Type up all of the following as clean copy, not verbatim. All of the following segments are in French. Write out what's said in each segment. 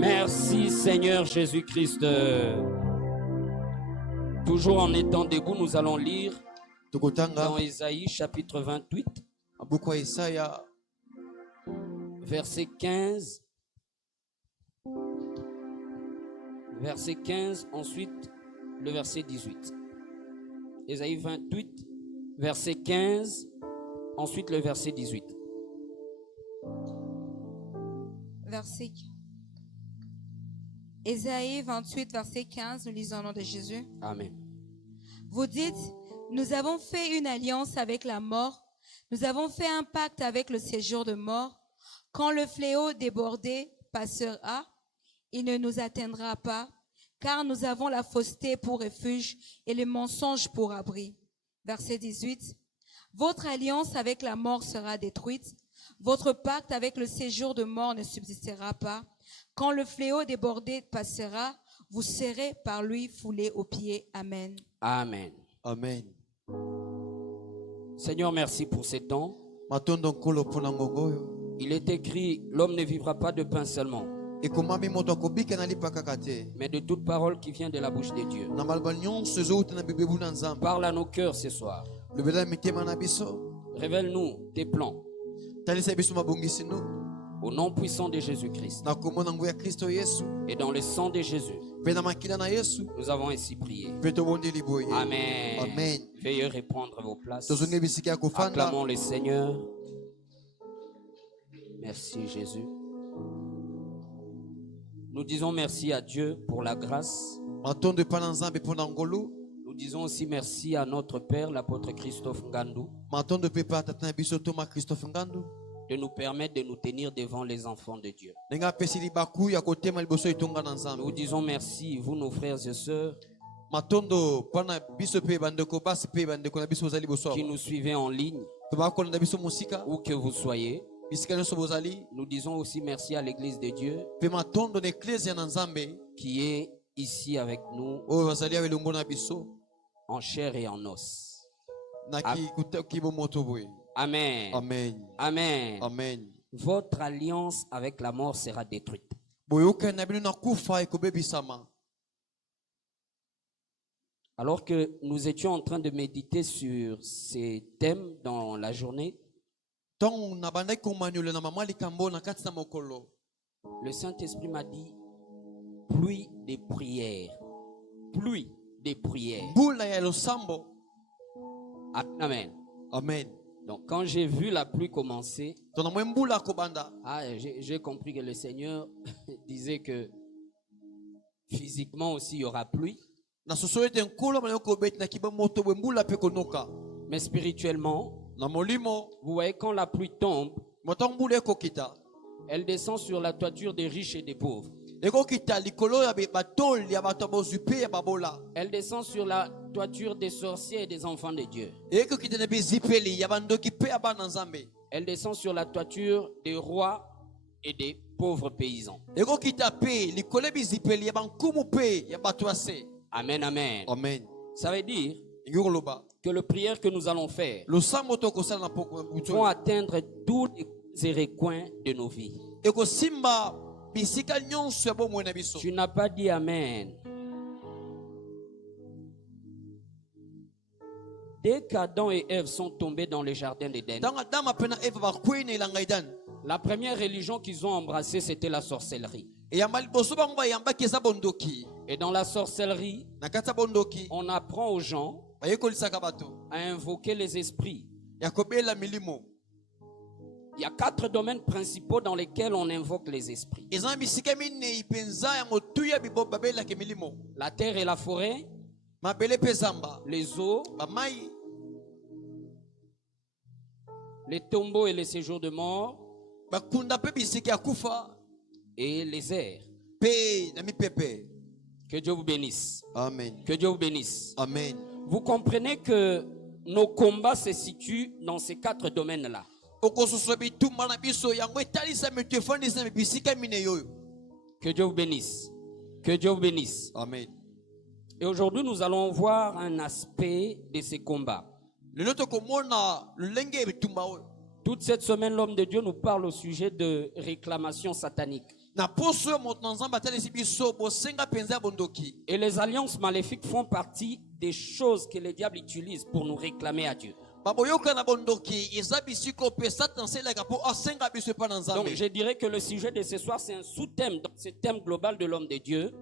Merci Seigneur Jésus-Christ. Toujours en étant debout, nous allons lire dans Ésaïe chapitre 28, verset 15. Verset 15, ensuite le verset 18. Ésaïe 28, verset 15, ensuite le verset 18. Verset Ésaïe 28, verset 15, nous lisons au nom de Jésus. Amen. Vous dites, nous avons fait une alliance avec la mort, nous avons fait un pacte avec le séjour de mort. Quand le fléau débordé passera, il ne nous atteindra pas, car nous avons la fausseté pour refuge et le mensonge pour abri. Verset 18. Votre alliance avec la mort sera détruite, votre pacte avec le séjour de mort ne subsistera pas. Quand le fléau débordé passera, vous serez par lui foulés aux pieds. Amen. Amen. Amen. Seigneur, merci pour ces temps. Il est écrit, l'homme ne vivra pas de pain seulement, mais de toute parole qui vient de la bouche de Dieu. Parle à nos cœurs ce soir. Révèle-nous tes plans. Au nom puissant de Jésus-Christ et dans le sang de Jésus, nous avons ainsi prié. Amen. Amen. Veuillez reprendre vos places. Acclamons le Seigneur. Merci Jésus. Nous disons merci à Dieu pour la grâce. Nous disons aussi merci à notre Père, l'apôtre Christophe Ngandou, de nous permettre de nous tenir devant les enfants de Dieu. Nous disons merci, vous nos frères et sœurs, qui nous suivez en ligne, où que vous soyez. Nous disons aussi merci à l'Église de Dieu qui est ici avec nous en chair et en os. Amen. Amen. Amen. Amen. Votre alliance avec la mort sera détruite. Alors que nous étions en train de méditer sur ces thèmes dans la journée, le Saint-Esprit m'a dit pluie des prières. Pluie des prières. Amen. Amen. Donc quand j'ai vu la pluie commencer, j'ai compris que le Seigneur disait que physiquement aussi il y aura pluie. Mais spirituellement, vous voyez, quand la pluie tombe, elle descend sur la toiture des riches et des pauvres. Elle descend sur la toiture des sorciers et des enfants de Dieu. Elle descend sur la toiture des rois et des pauvres paysans. Amen, amen. Amen. Ça veut dire que les prières que nous allons faire vont atteindre tous les recoins de nos vies. Tu n'as pas dit Amen. Dès qu'Adam et Ève sont tombés dans le jardin d'Éden, la première religion qu'ils ont embrassée, c'était la sorcellerie. Et dans la sorcellerie, on apprend aux gens à invoquer les esprits. Il y a 4 domaines principaux dans lesquels on invoque les esprits: la terre et la forêt, les eaux, les tombeaux et les séjours de mort, et les airs. Que Dieu vous bénisse. Amen. Que Dieu vous bénisse. Amen. Vous comprenez que nos combats se situent dans ces 4 domaines-là. Que Dieu vous bénisse. Que Dieu vous bénisse. Amen. Et aujourd'hui, nous allons voir un aspect de ces combats. Toute cette semaine, l'homme de Dieu nous parle au sujet de réclamation satanique. Et les alliances maléfiques font partie des choses que le diable utilise pour nous réclamer à Dieu. Donc je dirais que le sujet de ce soir, c'est un sous-thème dans ce thème global de l'homme de Dieu.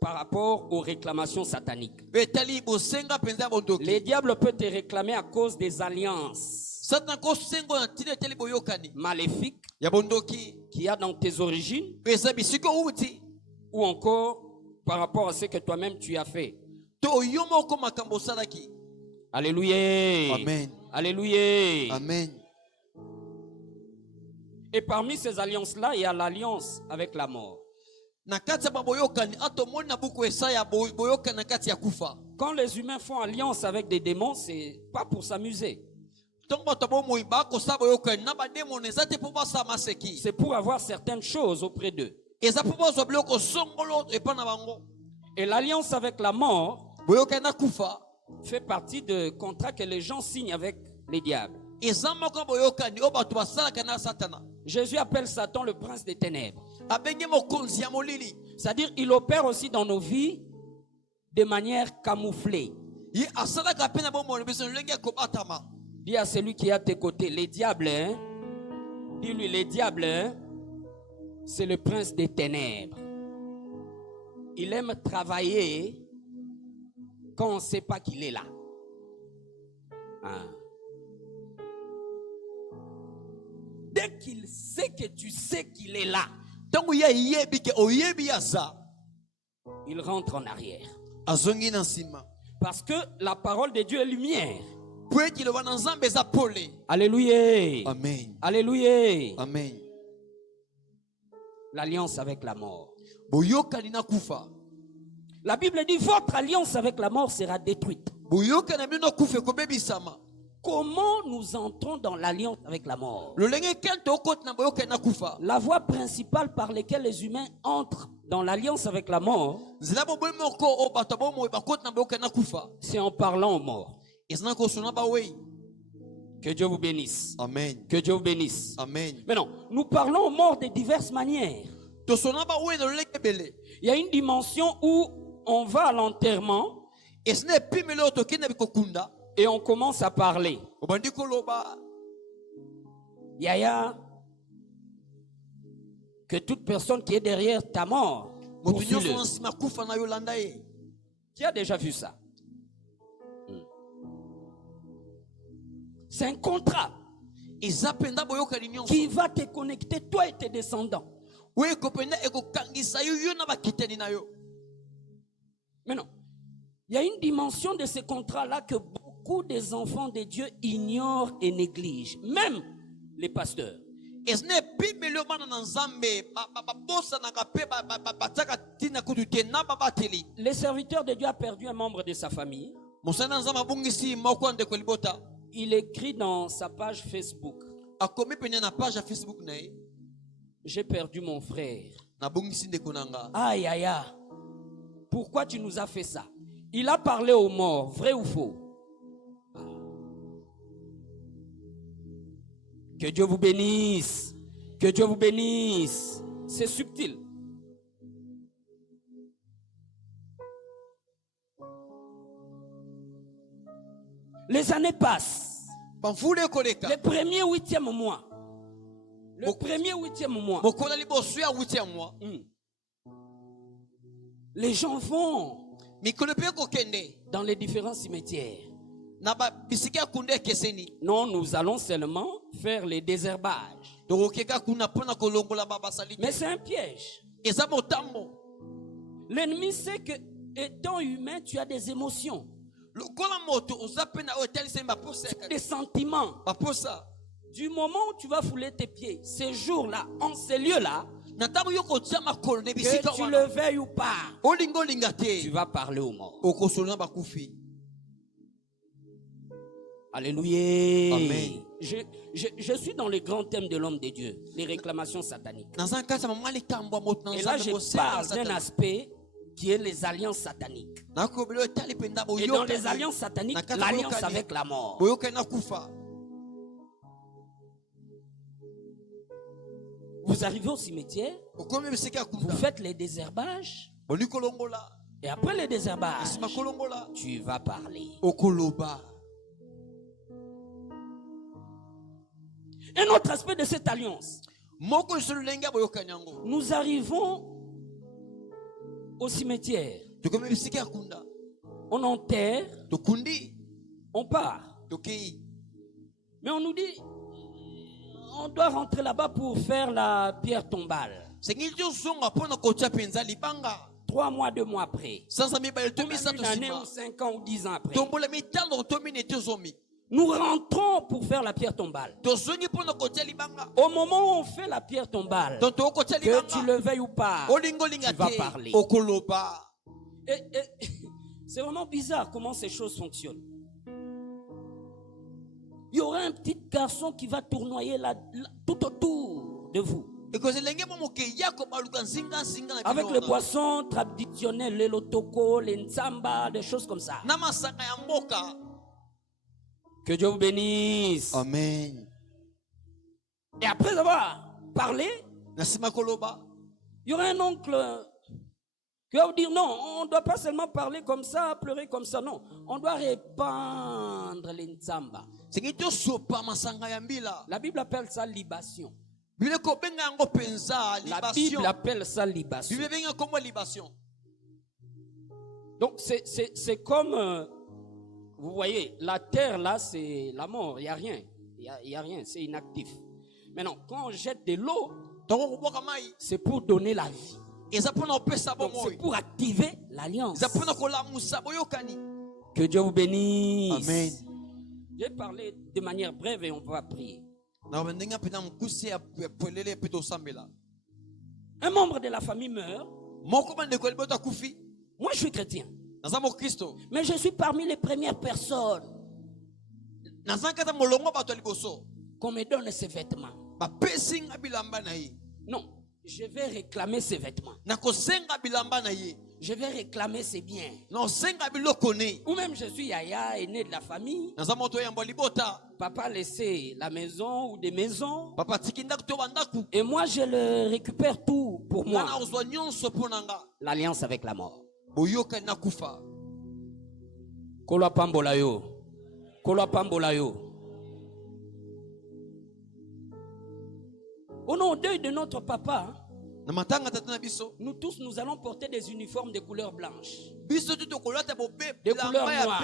Par rapport aux réclamations sataniques. Le diable peut te réclamer à cause des alliances maléfiques qu'il y a dans tes origines, ou encore par rapport à ce que toi-même tu as fait. Alléluia. Amen. Alléluia. Amen. Et parmi ces alliances-là, il y a l'alliance avec la mort. Quand les humains font alliance avec des démons, c'est pas pour s'amuser. C'est pour avoir certaines choses auprès d'eux. Et l'alliance avec la mort fait partie de contrats que les gens signent avec les diables. Jésus appelle Satan le prince des ténèbres. C'est-à-dire il opère aussi dans nos vies de manière camouflée. Dis à celui qui est à tes côtés, les diables, hein? Dis-lui, les diables, hein? C'est le prince des ténèbres. Il aime travailler quand on ne sait pas qu'il est là. Dès qu'il sait que tu sais qu'il est là, il rentre en arrière. Parce que la parole de Dieu est lumière. Alléluia. Amen. Alléluia. Amen. L'alliance avec la mort. La Bible dit votre alliance avec la mort sera détruite. Comment nous entrons dans l'alliance avec la mort? La voie principale par laquelle les humains entrent dans l'alliance avec la mort, c'est en parlant aux morts. Que Dieu vous bénisse. Amen. Que Dieu vous bénisse. Amen. Maintenant, nous parlons aux morts de diverses manières. Il y a une dimension où on va à l'enterrement et on commence à parler. Yaya, que toute personne qui est derrière ta mort, qui a déjà vu ça? C'est un contrat qui va te connecter, toi et tes descendants. Maintenant, il y a une dimension de ce contrat-là que beaucoup des enfants de Dieu ignorent et négligent, même les pasteurs. Le serviteur de Dieu a perdu un membre de sa famille. Il écrit dans sa page Facebook: j'ai perdu mon frère. Aïe, aïe, aïe. Pourquoi tu nous as fait ça? Il a parlé aux morts, vrai ou faux? Que Dieu vous bénisse. Que Dieu vous bénisse. C'est subtil. Les années passent. Le premier 8e mois. Le premier 8e mois. Les gens vont dans les différents cimetières. Non, nous allons seulement faire les désherbages. Mais c'est un piège. L'ennemi sait que, étant humain, tu as des émotions, des sentiments. Du moment où tu vas fouler tes pieds, ces jours-là, en ces lieux-là, que tu le veuilles ou pas, tu vas parler aux morts. Alléluia. Amen. Je suis dans les grands thèmes de l'homme de Dieu, les réclamations sataniques. Et là, je parle d'un aspect qui est les alliances sataniques. Et dans les alliances sataniques, l'alliance avec la mort. Vous arrivez au cimetière, vous faites les désherbages. Et après les désherbages, tu vas parler. Un autre aspect de cette alliance. Nous arrivons au cimetière. On enterre, on part. Mais on nous dit, on doit rentrer là-bas pour faire la pierre tombale. 3 mois, 2 mois après. Une année ou 5 ans ou 10 ans après. Nous rentrons pour faire la pierre tombale. Au moment où on fait la pierre tombale, que tu le veuilles ou pas, tu vas parler. C'est vraiment bizarre comment ces choses fonctionnent. Il y aura un petit garçon qui va tournoyer là, tout autour de vous. Avec les boissons traditionnelles, les lotoko, les nzamba, des choses comme ça. Que Dieu vous bénisse. Amen. Et après avoir parlé, il y aura un oncle qui va vous dire non, on ne doit pas seulement parler comme ça, pleurer comme ça, non. On doit répandre les nzamba. La Bible appelle ça libation. La Bible appelle ça libation. Donc c'est comme, vous voyez, la terre là, c'est la mort, il n'y a rien. Il n'y a rien, c'est inactif. Maintenant, quand on jette de l'eau, c'est pour donner la vie. Donc, c'est pour activer l'alliance. Que Dieu vous bénisse. Amen. J'ai parlé de manière brève et on va prier. Un membre de la famille meurt. Moi, je suis chrétien. Mais je suis parmi les premières personnes qu'on me donne ces vêtements. Non, je vais réclamer ces vêtements. Je vais réclamer ses biens. Ou même je suis yaya, aîné de la famille. Papa a laissé la maison ou des maisons. Et moi je le récupère tout pour moi. L'alliance avec la mort. Kolwa pambolayo. Kolwa pambolayo. Au nom deuil de notre papa, nous tous, nous allons porter des uniformes de couleur blanche, de couleur noire,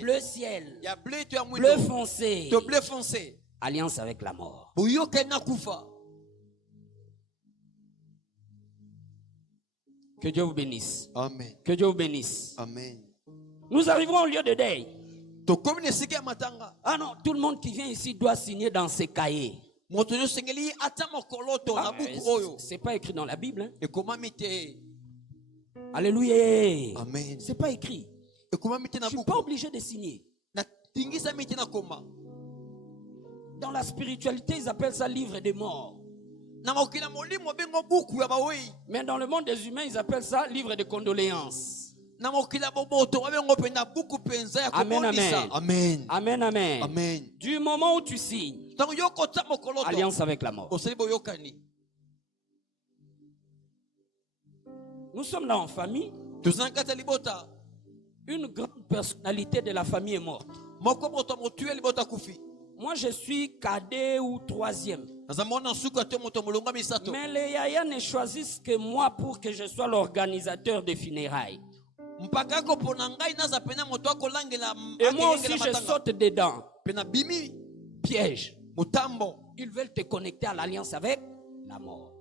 bleu ciel, bleu foncé, alliance avec la mort. Que Dieu vous bénisse. Amen. Que Dieu vous bénisse. Amen. Nous arrivons au lieu de deuil. Ah non, tout le monde qui vient ici doit signer dans ses cahiers. C'est pas écrit dans la Bible. Hein? Alléluia. Amen. C'est pas écrit. Je ne suis pas obligé de signer. Dans la spiritualité, ils appellent ça livre des morts. Mais dans le monde des humains, ils appellent ça livre de condoléances. Amen, amen. Amen. Amen, amen. Amen. Du moment où tu signes, alliance avec la mort. Nous sommes là en famille. Une grande personnalité de la famille est morte. Moi, je suis cadet ou troisième. Mais les yaya ne choisissent que moi pour que je sois l'organisateur des funérailles. Et moi aussi, je saute dedans. Piège. Ils veulent te connecter à l'alliance avec la mort.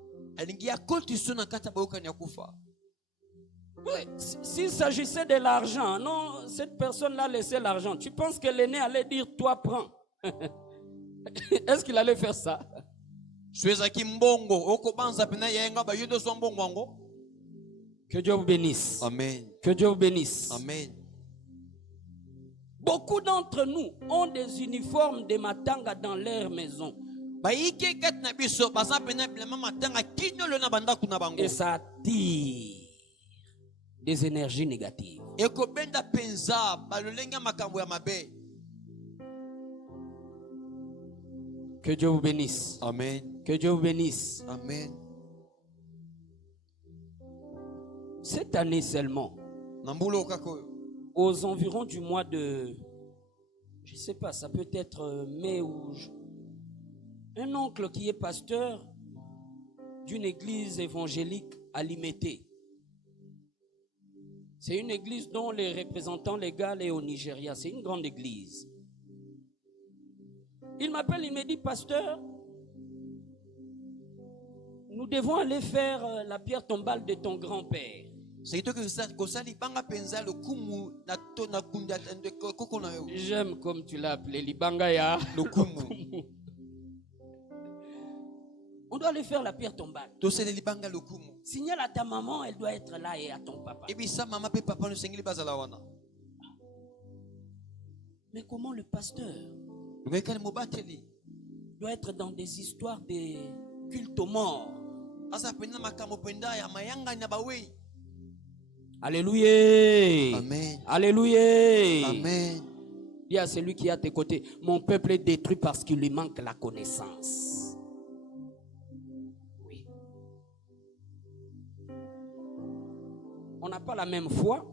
Oui, s'il s'agissait de l'argent, non, cette personne-là laissait l'argent. Tu penses que l'aîné allait dire, toi prends? Est-ce qu'il allait faire ça? Que Dieu vous bénisse. Amen. Que Dieu vous bénisse. Amen. Beaucoup d'entre nous ont des uniformes de matanga dans leur maison. Et ça attire des énergies négatives. Que Dieu vous bénisse. Amen. Que Dieu vous bénisse. Amen. Cette année seulement, aux environs du mois de, je ne sais pas, ça peut être mai ou un oncle qui est pasteur d'une église évangélique à Limete. C'est une église dont les représentants légaux est au Nigeria. C'est une grande église. Il m'appelle, il me dit, pasteur, nous devons aller faire la pierre tombale de ton grand-père. J'aime comme tu l'as appelé, Libangaya. On doit aller faire la pierre tombale. Signale à ta maman, elle doit être là, et à ton papa. Mais comment le pasteur doit être dans des histoires de culte aux morts? Alléluia. Amen. Alléluia. Amen. Dis à celui qui est à tes côtés, mon peuple est détruit parce qu'il lui manque la connaissance. Oui. On n'a pas la même foi.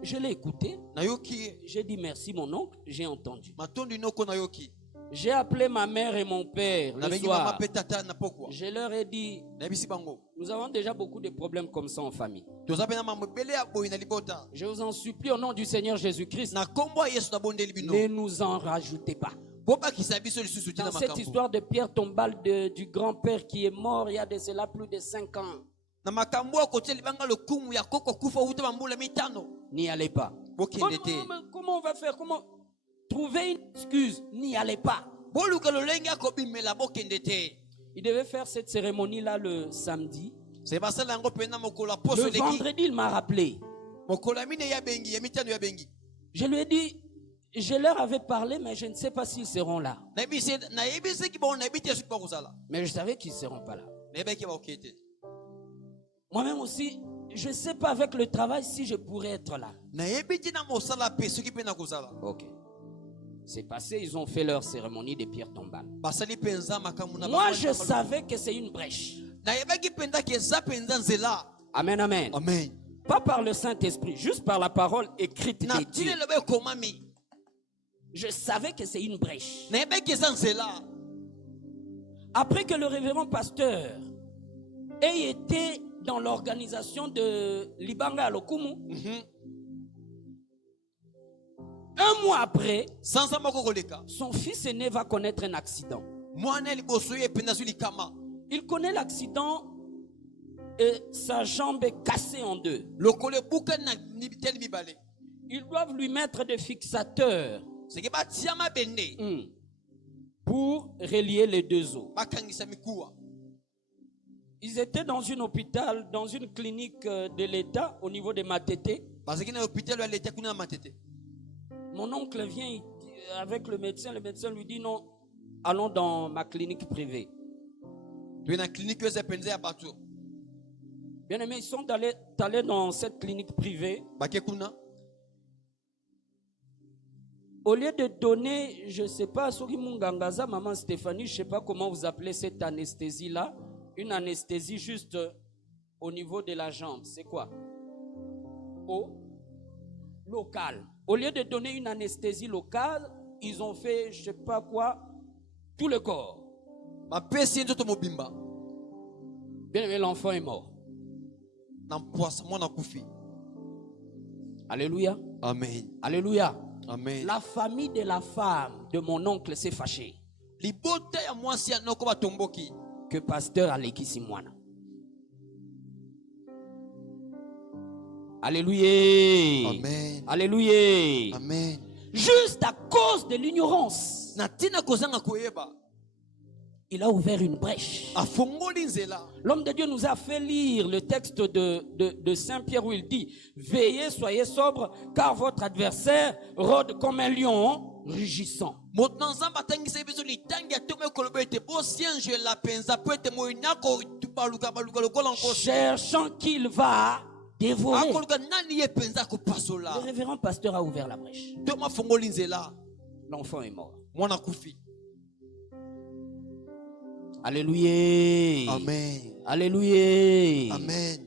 Je l'ai écouté. J'ai dit merci mon oncle, j'ai entendu. J'ai appelé ma mère et mon père le soir. Je leur ai dit, nous avons déjà beaucoup de problèmes comme ça en famille. Je vous en supplie au nom du Seigneur Jésus-Christ, ne nous en rajoutez pas. Dans cette histoire de pierre tombale du grand-père qui est mort il y a de cela plus de 5 ans, n'y allez pas. Comment on va faire? Comment trouver une excuse? N'y allez pas. Il devait faire cette cérémonie-là le samedi. Le vendredi, il m'a rappelé. Je lui ai dit, je leur avais parlé, mais je ne sais pas s'ils seront là. Mais je savais qu'ils ne seront pas là. Moi-même aussi, je ne sais pas avec le travail si je pourrais être là. Ok. C'est passé, ils ont fait leur cérémonie de pierre tombale. Moi, je savais que c'est une brèche. Amen, amen. Amen. Pas par le Saint-Esprit, juste par la parole écrite de Dieu. Je savais que c'est une brèche. Après que le révérend pasteur ait été dans l'organisation de Libanga à Lokumu, un mois après, son fils aîné va connaître un accident. Il connaît l'accident et sa jambe est cassée en deux. Ils doivent lui mettre des fixateurs pour relier les deux os. Ils étaient dans un hôpital, dans une clinique de l'État au niveau de Matete. Mon oncle vient avec le médecin lui dit non, allons dans ma clinique privée. Bien aimé, ils sont allés dans cette clinique privée. Au lieu de donner, je ne sais pas, maman Stéphanie, je ne sais pas comment vous appelez cette anesthésie-là, une anesthésie juste au niveau de la jambe. C'est quoi? Local. Au lieu de donner une anesthésie locale, ils ont fait, je ne sais pas quoi, tout le corps. Bien aimé, l'enfant est mort. Alléluia. Amen. Alléluia. Amen. La famille de la femme de mon oncle s'est fâchée que pasteur Aleki Simwana. Alléluia. Amen. Alléluia. Amen. Juste à cause de l'ignorance, il a ouvert une brèche. L'homme de Dieu nous a fait lire le texte de Saint Pierre où il dit: veillez, soyez sobres, car votre adversaire rôde comme un lion rugissant. Cherchant qu'il va dévorer. Le révérend pasteur a ouvert la brèche. L'enfant est mort. mwana kufi. Alléluia. Amen. Alléluia. Amen.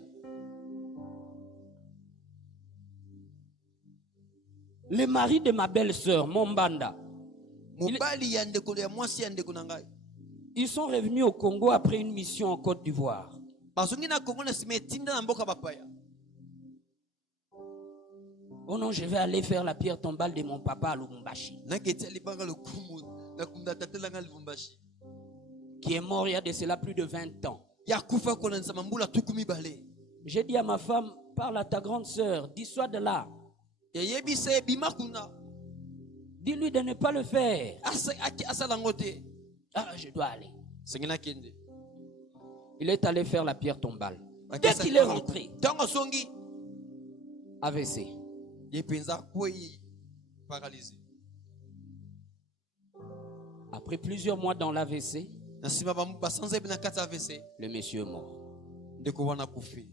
Le mari de ma belle-sœur, Mombanda, Mobali ya ndeko ya mwasi ya ndeko na ngai. ils sont revenus au Congo après une mission en Côte d'Ivoire. Bazongi na Congo na simetinda na mboka bapaya. Oh non, je vais aller faire la pierre tombale de mon papa à Lubumbashi, Naketi alibanga le kumu na kunda tatela ngal Lubumbashi. qui est mort il y a de cela plus de 20 ans. Ya kufa kona nzama mbula tukumi bale. J'ai dit à ma femme, parle à ta grande sœur, dis-toi de là. Ya yebi se bima kuna. Dis-lui de ne pas le faire. Asa langote. Ah, je dois aller. Sengina kende. Il est allé faire la pierre tombale. Dès qu'il est rentré, Tango songi. AVC. Yepenza koi paralysé. Après plusieurs mois dans l'AVC, Nasima ba sanze bina kata AVC. le monsieur est mort. Ndeko wana kufi.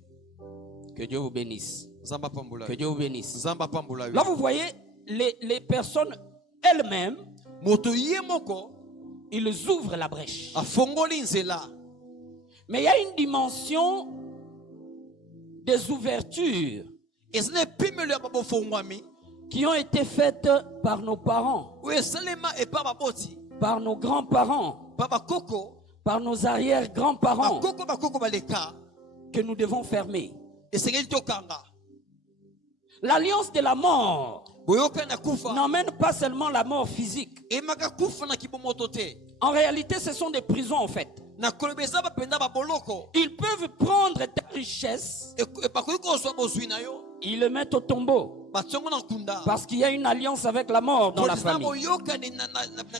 Que Dieu vous bénisse. Zamba pambula. Que Dieu vous bénisse. Zamba pambula. Là, vous voyez, les personnes elles-mêmes, Moto yemoko ils ouvrent la brèche. afongoli nzela. Mais il y a une dimension des ouvertures Ezne pimelo ya babo fongwami. qui ont été faites par nos parents, Ou esalema e pa baboti. par nos grands-parents, Baba koko. par nos arrière-grands-parents, Bakoko baleka. que nous devons fermer. Esengeli tokanga. L'alliance de la mort Boyoka na kufa. n'emmène pas seulement la mort physique. E maka kufa na kibomoto te. En réalité, ce sont des prisons en fait. Na kolobeza ba penda ba boloko. Ils peuvent prendre ta richesse, E pakoyi ko so bozwi na yo. ils le mettent au tombeau. Batsongo na kunda. Parce qu'il y a une alliance avec la mort dans la famille. Boyoka ni na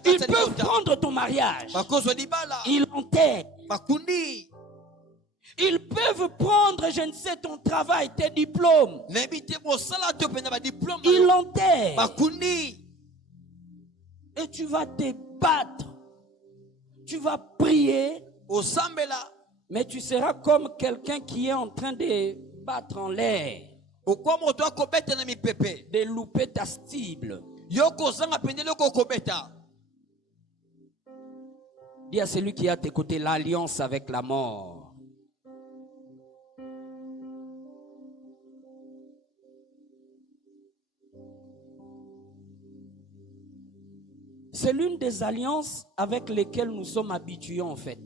Ils kata peuvent liota. prendre ton mariage, Bakozwa libala. ils l'enterrent. Bakundi. Ils peuvent prendre, je ne sais, ton travail, tes diplômes. Nebite bo sala to penda ba diplôme. Ils l'enterrent. Bakundi. Et tu vas te battre. Tu vas prier. Osambela. Mais tu seras comme quelqu'un qui est en train de battre en l'air, Okwa moto akobeta na mipepe. de louper ta cible. Yoko zanga pendele ko kobeta. Dis à celui qui est à tes côtés l'alliance avec la mort. C'est l'une des alliances avec lesquelles nous sommes habitués en fait.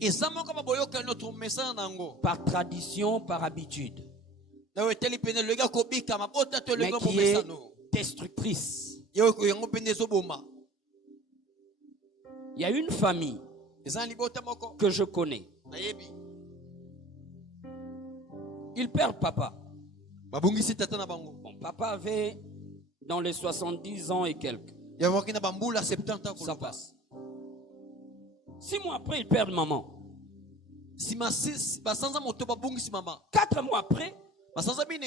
Ezamoko ba boyoka notre message nango. Par tradition, par habitude. Dawe teli pende le ga kobika mabota to le Mais ga qui est bomesano. destructrice. Yoko yango pende zo boma. Il y a une famille Ezan libota moko. que je connais. Nayebi. Ils perdent papa. Babungisi tata na bango. Bon, papa avait dans les 70 ans et quelques. Yawaki na bambula 70 ans Ça koloba. passe. 6 mois après, ils perdent maman. Sima 6 basanza moto babungisi mama. 4 mois après, Basanza bine.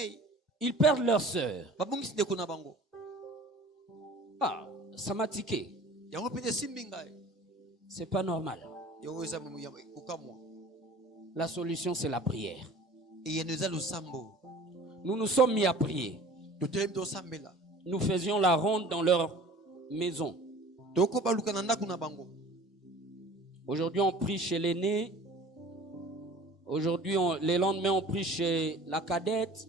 ils perdent leur sœur. Babungisi ndeko na bango. Ah, ça m'a tiqué. Yango pende simbinga. C'est pas normal. Yango eza mu ya ukamwa. La solution, c'est la prière. Et yeneza lo sambo. Nous nous sommes mis à prier. Totelem to sambela. Nous faisions la ronde dans leur maison. Toko baluka na ndaku na bango. Aujourd'hui, on prie chez l'aîné. Aujourd'hui, les lendemains, on prie chez la cadette.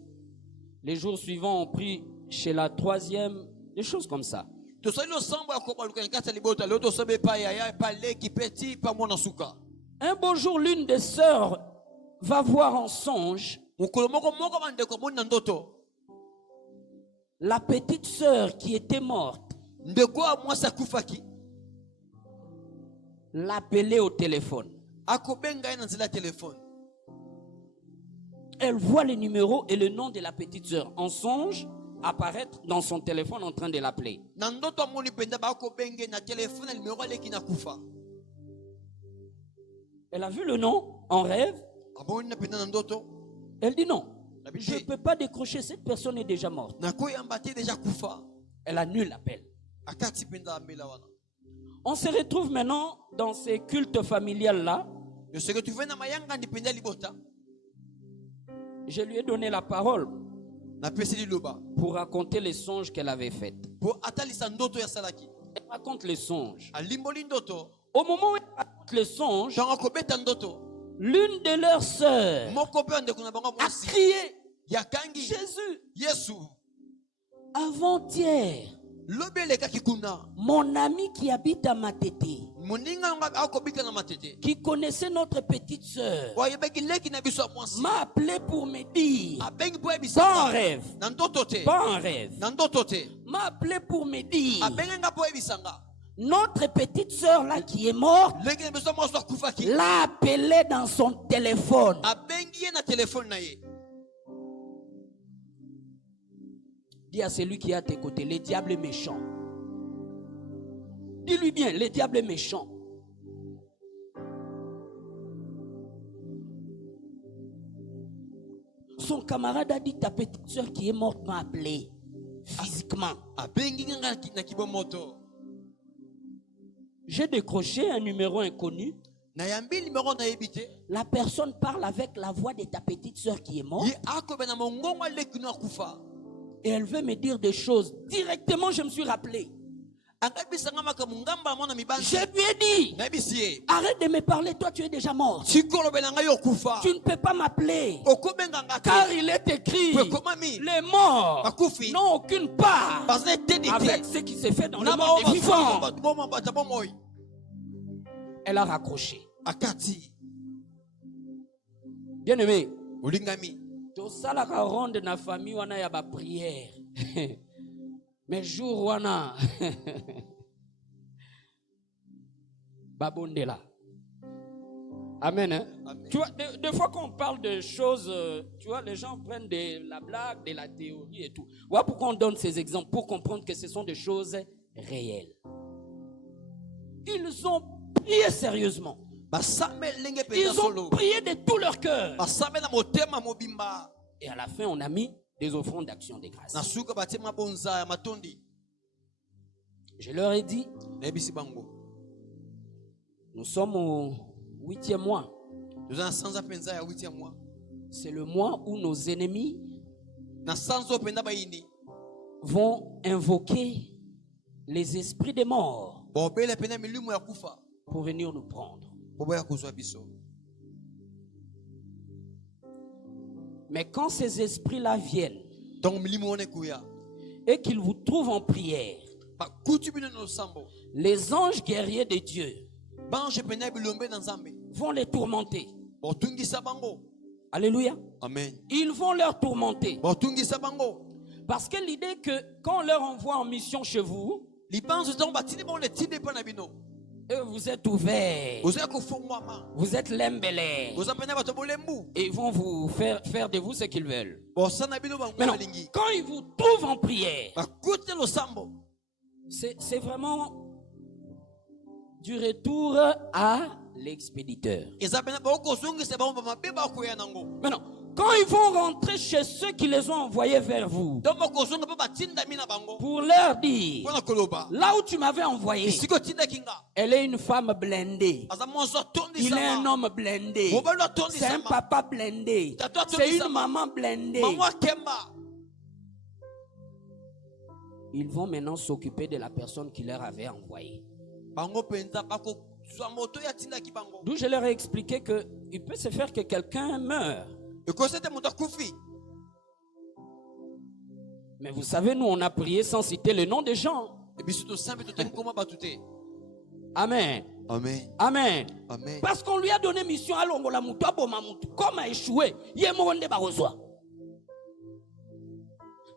Les jours suivants, on prie chez la troisième. Des choses comme ça. To sali lo sambo ya ko baluka na kata libota lo to sabe pa ya pa leki petit pa mona suka. Un beau jour, l'une des sœurs va voir en songe Mukolo moko moko bandeko mona ndoto. la petite sœur qui était morte Ndeko a mwasa kufaki. l'appeler au téléphone. Akobenga ina nzela téléphone. Elle voit le numéro et le nom de la petite sœur en songe apparaître dans son téléphone en train de l'appeler. Na ndoto amoni penda ba akobenge na téléphone na numéro leki na kufa. Elle a vu le nom en rêve. Aboni na penda na ndoto. Elle dit non, je ne peux pas décrocher, cette personne est déjà morte. Na ko yambate déjà kufa. Elle annule l'appel. Akati penda ambela wana. On se retrouve maintenant dans ces cultes familiales-là. Je sais que tu veux na mayanga ndi penda libota. Je lui ai donné la parole Na pesi liloba. pour raconter les songes qu'elle avait faits. Po atalisa ndoto ya salaki. Elle raconte les songes. alimboli ndoto Au moment où elle raconte les songes, ntango akobeta ndoto l'une de leurs sœurs moko mpe bandeko na bango a mwasi crié, yakangi Jésus, yesu avant-hier, lobi elekaki kuna mon ami qui habite à Matete, moninga yango akobika na matete qui connaissait notre petite sœur, oyebeki leki na biso ya mwasi m'a appelé pour me dire, abengi mpo pas en oyebisanga rêve, na ndoto te pas en rêve, na ndoto te m'a appelé pour me dire, abengi nga mpo oyebisanga notre petite sœur là qui est morte, leki na biso mwasi akufaki l'a appelé dans son téléphone. abengi ye na telefone na ye. Dis à celui qui est à tes côtés, le diable est méchant. Dis-lui bien, le diable est méchant. Son camarade a dit, ta petite soeur qui est morte m'a appelé physiquement. abengi nga na kibomoto J'ai décroché un numéro inconnu. nayambi nimero nayebi te La personne parle avec la voix de ta petite soeur qui est morte. ye akobe na mongongo aleki no akufa Et elle veut me dire des choses. Directement, je me suis rappelé. angabisanga makambo ngamba mwana mibandi Je lui ai dit, nayebisi ye arrête de me parler, toi tu es déjà mort. sikolobe na ngai okufa Tu ne peux pas m'appeler. okobenganga Car te il est écrit, po ekomami les morts bakufi n'ont aucune part baza eteni avec te ce qui se fait dans le na monde des vivants. bata bomoi Elle a raccroché. akati Bien aimé, olingami tosalaka ronde na famille wana ya ba prière. Mais jour wana babondela. Amen. Hein? Amen. Tu vois, des fois qu'on parle de choses, tu vois, les gens prennent de la blague, de la théorie et tout. Voilà pourquoi on donne ces exemples, pour comprendre que ce sont des choses réelles. Ils ont prié sérieusement. basame lenge Ils penza ont solo prié de tout leur cœur. basame na motema mobimba Et à la fin, on a mis des offrandes d'action de grâce. na suka batie mabonza ya matondi Je leur ai dit, nayebisi bango nous sommes au 8e mois. toza na sanza mpenza ya 8e mois C'est le mois où nos ennemis na sanza oyo mpenza bayini vont invoquer les esprits des morts bobele pena milimo ya kufa pour venir nous prendre. po boya kozwa biso Mais quand ces esprits-là viennent donc milimo wana ekoya et qu'ils vous trouvent en prière, bakuti bino na losambo les anges guerriers de Dieu bange pena ya bilombe na nzambe vont les tourmenter. botungisa bango Alléluia. amen Ils vont leur tourmenter. botungisa bango Parce que l'idée que quand on leur envoie en mission chez vous, libanzo ntango batindi bango letindi epa na bino eux, vous êtes ouverts, ozali kofungwama vous êtes lembele, oza pena bato bolembu et ils vont vous faire de vous ce qu'ils veulent. bosana bino bango Mais non, balingi quand ils vous trouvent en prière, bakuti losambo c'est vraiment du retour à l'expéditeur. eza pena bakozongisa bango bamabe bakoya nango Maintenant, quand ils vont rentrer chez ceux qui les ont envoyés vers vous, donc bakozonga mpe batindami na bango pour leur dire, mpona koloba là où tu m'avais envoyé, esika otindaki nga elle est une femme blindée. aza mwasi Il est un atondisama homme blindé. mobali C'est un atondisama papa blindé. Tata C'est une atondisama maman blindée. mama akemba Ils vont maintenant s'occuper de la personne qui leur avait envoyé. bango mpenza bakozwa moto oyo atindaki bango D'où je leur ai expliqué qu'il peut se faire que quelqu'un meure. ekosi ete moto akufi Mais vous savez, nous, on a prié sans citer le nom des gens. ebiso tosambi totali nkoma bato te Amen. amen Amen. amen Parce qu'on lui a donné mission à longola mutu, aboma mutu. Comme a échoué, yemonde barozwa.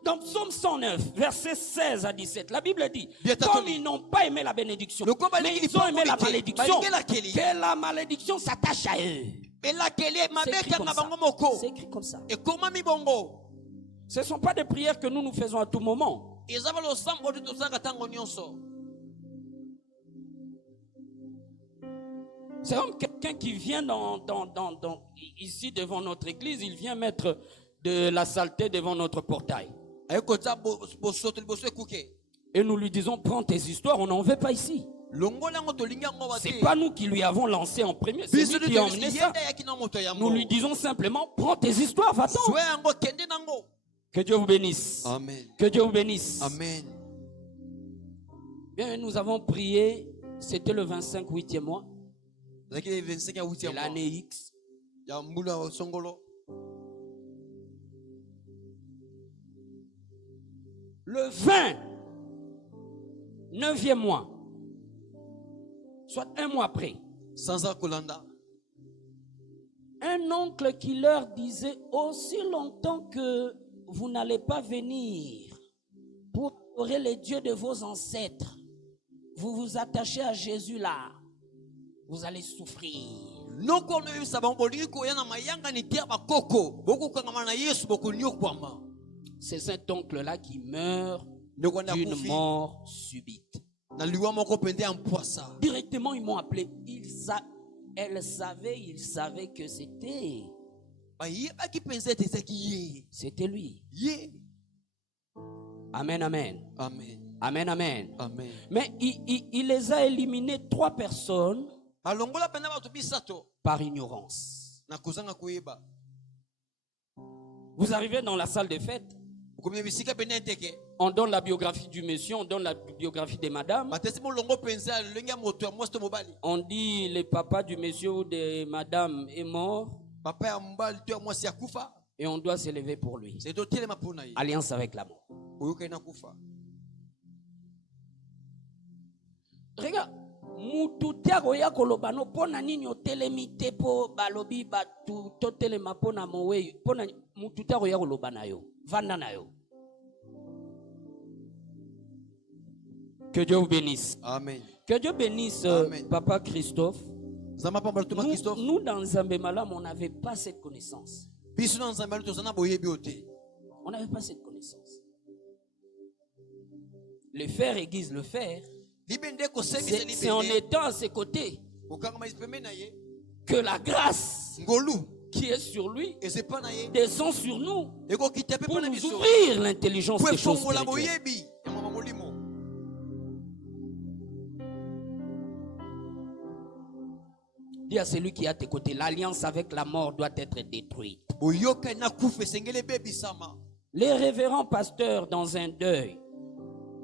Dans Psaume 109, versets 16 à 17, la Bible dit, Bien comme entendu. ils n'ont pas aimé la bénédiction, Le combat mais dit, ils ont aimé la pas malédiction, balingi lakeli. que la malédiction s'attache à eux. elakeli C'est mabe écrit comme ekanga ça. bango moko C'est écrit comme ça. ekomami bongo Ce ne sont pas des prières que nous faisons à tout moment. eza balosambo oyo tosalaka ntango nyonso C'est comme quelqu'un qui vient ici devant notre église, il vient mettre de la saleté devant notre portail. aye kotia bosoto liboso ekuke Et nous lui disons, prends tes histoires, on n'en veut pas ici. longola yango tolingi yango C'est bate pas nous qui lui avons lancé en premier, c'est lui qui a emmené ça. yenda yaki na moto yango Nous lui disons simplement, prends tes histoires, va-t'en. zwa yango kende nango Que Dieu vous bénisse. amen Que Dieu vous bénisse. amen Bien, nous avons prié, c'était le 25 8e mois Zaki 25 ya de 8e mois. l'année X. Ya mbula wa songolo. Le 20, 9e mois, soit un mois après, Sans Kolanda. un oncle qui leur disait aussi longtemps que vous n'allez pas venir pour adorer les dieux de vos ancêtres, vous vous attachez à Jésus là, vous allez souffrir. Non kono yisa bamboli ko yana mayanga ni tia bakoko. Boko kangama na Yesu boko nyokwama. C'est cet oncle-là qui meurt Ndokwanda d'une kufi. mort subite. Na liwa moko pende en poisa. Directement, ils m'ont appelé. Elle savait que c'était Ba yeba ki pense te seki ye. c'était lui. Ye. Amen, amen. Amen. Amen, amen. Amen. Mais il les a éliminés 3 personnes Alongola penda batu bisato. par ignorance. Na kozanga kuyeba. Vous arrivez dans la salle de fête, Comme bisika pende teke. on donne la biographie du monsieur, on donne la biographie des madames. Matesi mo longo penza lenga moto ya mosto mobali. On dit le papa du monsieur ou de madame est mort Papa ya mbali to ya mwasi ya kufa. et on doit se lever pour lui. C'est to tele mapuna ye. Alliance avec la mort. Oyoka ina kufa. Regarde, mututia koya koloba no pona nini otelemi te po balobi batu totelema pona mowe pona mututia koya koloba na yo vanda na yo. Que Dieu vous bénisse. Amen. Que Dieu bénisse Amen. Papa Christophe. Zama pamba Thomas Christophe. Nous dans Zambemalam, on n'avait pas cette connaissance. Biso na nzambali tozana boyebi ote. On n'avait pas cette connaissance. Le faire aiguise le faire. Libende ko semisa C'est en libende. étant à ses côtés Okanga ma ispeme na ye. que la grâce Ngolu. qui est sur lui Et c'est pas na ye. descend sur nous Eko kitape pour pona nous biso. ouvrir l'intelligence Pour des choses fongola spirituelles. boyebi. Ya mama molimo. Dis à celui qui est à tes côtés, l'alliance avec la mort doit être détruite. Boyoka na kufe sengele bebi sama. Les révérends pasteurs dans un deuil,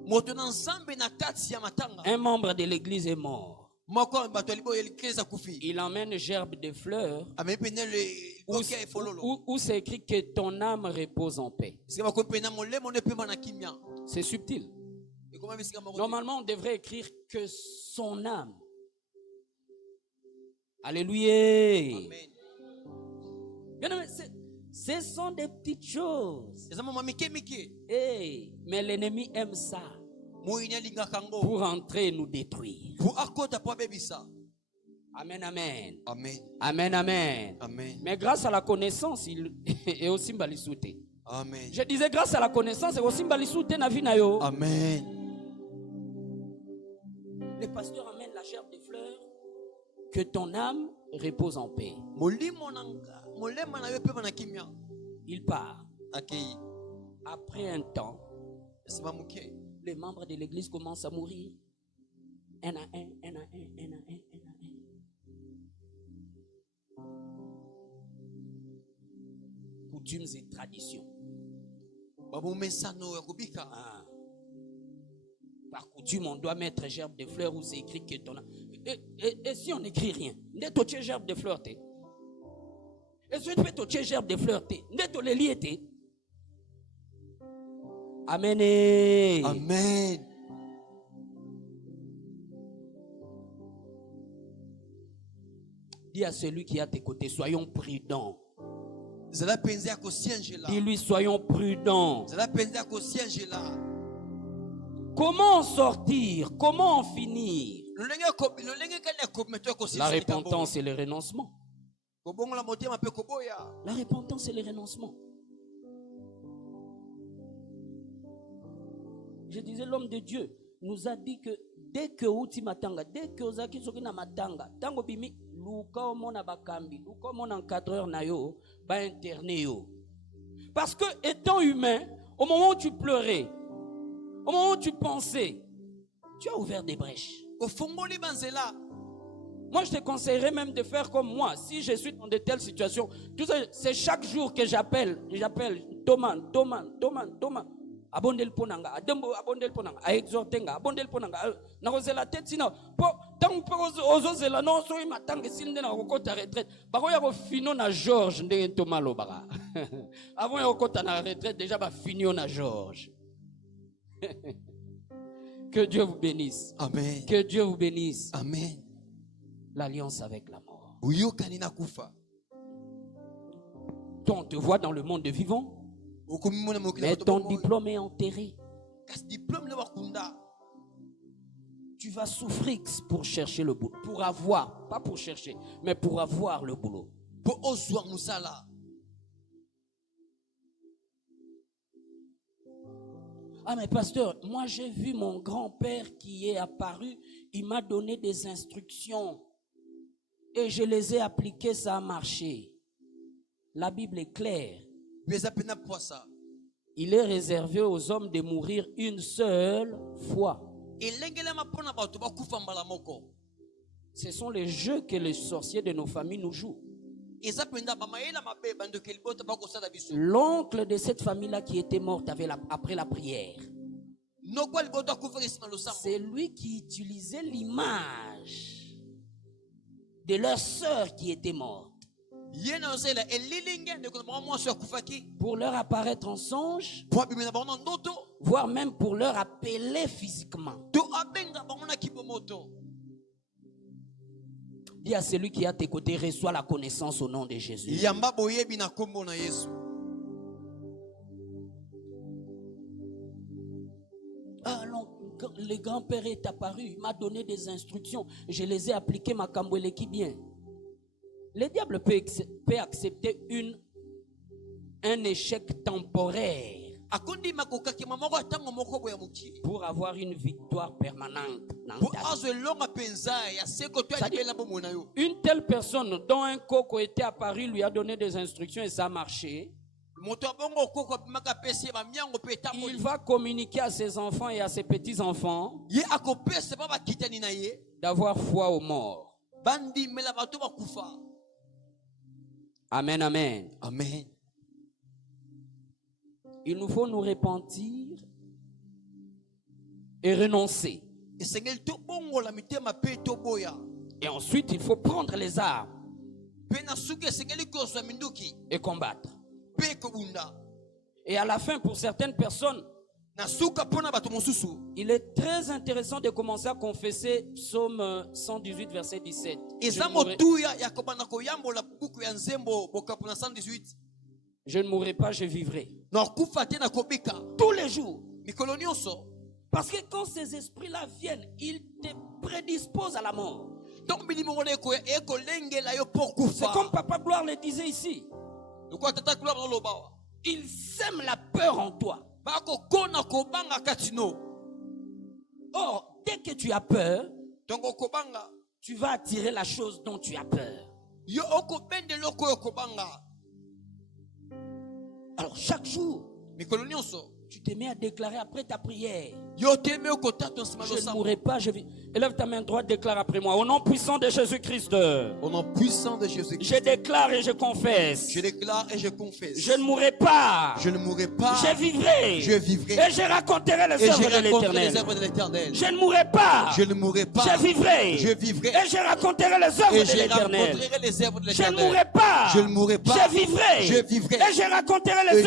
Moto na nzambe na kati ya matanga. un membre de l'église est mort. Moko bato libo yeli kreza kufi. Il emmène gerbe de fleurs Ame pene le bokia e fololo. où c'est écrit que ton âme repose en paix. Sika ko pena molemo ne pema na kimia. C'est subtil. E koma bisika moko. Normalement, on devrait écrire que son âme. Alléluia. Amen. Bien-aimé, ce sont des petites choses. Ezama mamike mike. Hey, mais l'ennemi aime ça Moyinya linga kango. pour entrer et nous détruire. Pour akota po bebisa. Amen, amen. Amen. Amen, amen. Amen. Mais grâce à la connaissance, il est aussi mbalisouté. Amen. Je disais grâce à la connaissance, il est aussi mbalisouté na vie na yo. Amen. Le pasteur amène la gerbe de fleurs. Que ton âme repose en paix. Molimo nanga. Molema na yo pema na kimia. Il part. Akei. Après un temps, Ezama muke. les membres de l'église commencent à mourir. Un à un, un à un, un à un, un à un. Coutumes et traditions. Babu mesano ya kubika. Ah. Par coutume, on doit mettre gerbe de fleurs où c'est écrit que ton âme. Et si on n'écrit rien, n'est tu gerbe de fleurs t'es. Et si tu fais gerbe de fleurs t'es, n'est tu les lié t'es. Amen. Amen. Dis à celui qui est à tes côtés, soyons prudents. Zala penza ko sienge la. Dis-lui, soyons prudents. Zala penza ko sienge la. Comment en sortir? Comment en finir? Lolenge kane ko meto ko La repentance et le renoncement. Ko bongo la motema pe ko boya. La repentance et le renoncement. Je disais, l'homme de Dieu nous a dit que dès que uti matanga, dès que ozaki soki na matanga, tango bimi luka omona bakambi, luka omona encadreur na yo, ba interné yo. Parce que étant humain, au moment où tu pleurais, au moment où tu pensais, tu as ouvert des brèches. Ko fongoli banzela. Moi, je te conseillerais même de faire comme moi. Si je suis dans de telles situations, c'est chaque jour que j'appelle Thomas. abondel ponanga adembo abondel ponanga a exhortenga abondel ponanga na kozela tête sina po tant po ozozela non so matanga silinde na kokota retraite bako ya ko fino na George ndenge to malobaka avant ya kokota na retraite déjà ba finio na George. Que Dieu vous bénisse. Amen. Que Dieu vous bénisse. Amen. L'alliance avec la mort. Uyokani na kufa. On te voit dans le monde de vivants, mais ton diplôme est enterré. Tu vas souffrir pour chercher le boulot. Pour avoir, pas pour chercher, mais pour avoir le boulot. Ah mais pasteur, moi j'ai vu mon grand-père qui est apparu, il m'a donné des instructions et je les ai appliquées, ça a marché. La Bible est claire. Il est réservé aux hommes de mourir une seule fois. Ce sont les jeux que les sorciers de nos familles nous jouent. L'oncle de cette famille-là qui était morte après la prière, c'est lui qui utilisait l'image de leur sœur qui était morte pour leur apparaître en songe, voire même pour leur appeler physiquement. Dis à celui qui est à tes côtés, reçois la connaissance au nom de Jésus. Ah non, le grand-père est apparu, il m'a donné des instructions, je les ai appliquées, ma cambouelle qui bien. Le diable peut accepter un échec temporaire pour avoir une victoire permanente dans ta vie. Une telle personne dont un coco était apparu lui a donné des instructions et ça a marché. Il va communiquer à ses enfants et à ses petits-enfants d'avoir foi aux morts. Amen, amen. Amen. Il nous faut nous repentir et renoncer. Et ensuite, il faut prendre les armes et combattre. Et à la fin, pour certaines personnes, il est très intéressant de commencer à confesser Psaume 118, verset 17. Je ne mourrai pas, je vivrai. Tous les jours. Parce que quand ces esprits-là viennent, ils te prédisposent à la mort. C'est comme Papa Gloire le disait ici. Ils sèment la peur en toi. Or, dès que tu as peur, tu vas attirer la chose dont tu as peur. Alors chaque jour, tu te mets à déclarer après ta prière. Je ne mourrai pas, je vis. Élève ta main droite, déclare après moi. Au nom puissant de Jésus-Christ. Au nom puissant de Jésus-Christ. Je déclare et je confesse. Je déclare et je confesse. Je ne mourrai pas. Je ne mourrai pas. Je vivrai. Je vivrai. Et je raconterai les œuvres de l'Éternel. Je ne mourrai pas. Je ne mourrai pas. Je vivrai. Je vivrai. Et je raconterai les œuvres de l'Éternel. Je ne mourrai pas. Je ne mourrai pas. Je vivrai. Je vivrai. Et je raconterai les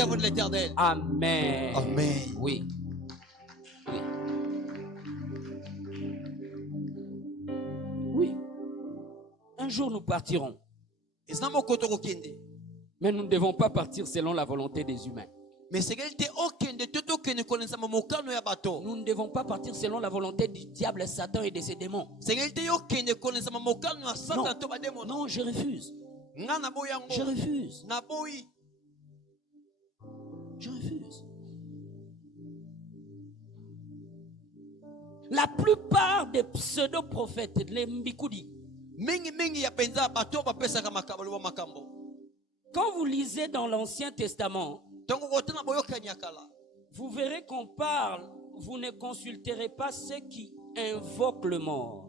œuvres de l'Éternel. Amen. Amen. Oui. Oui. Un jour nous partirons. Mais nous ne devons pas partir selon la volonté des humains. Nous ne devons pas partir selon la volonté du diable, Satan et de ses démons. Non, non, je refuse. Je refuse. Je refuse. La plupart des pseudo-prophètes, les mbikoudi, quand vous lisez dans l'Ancien Testament, vous verrez qu'on parle, vous ne consulterez pas ceux qui invoquent le mort.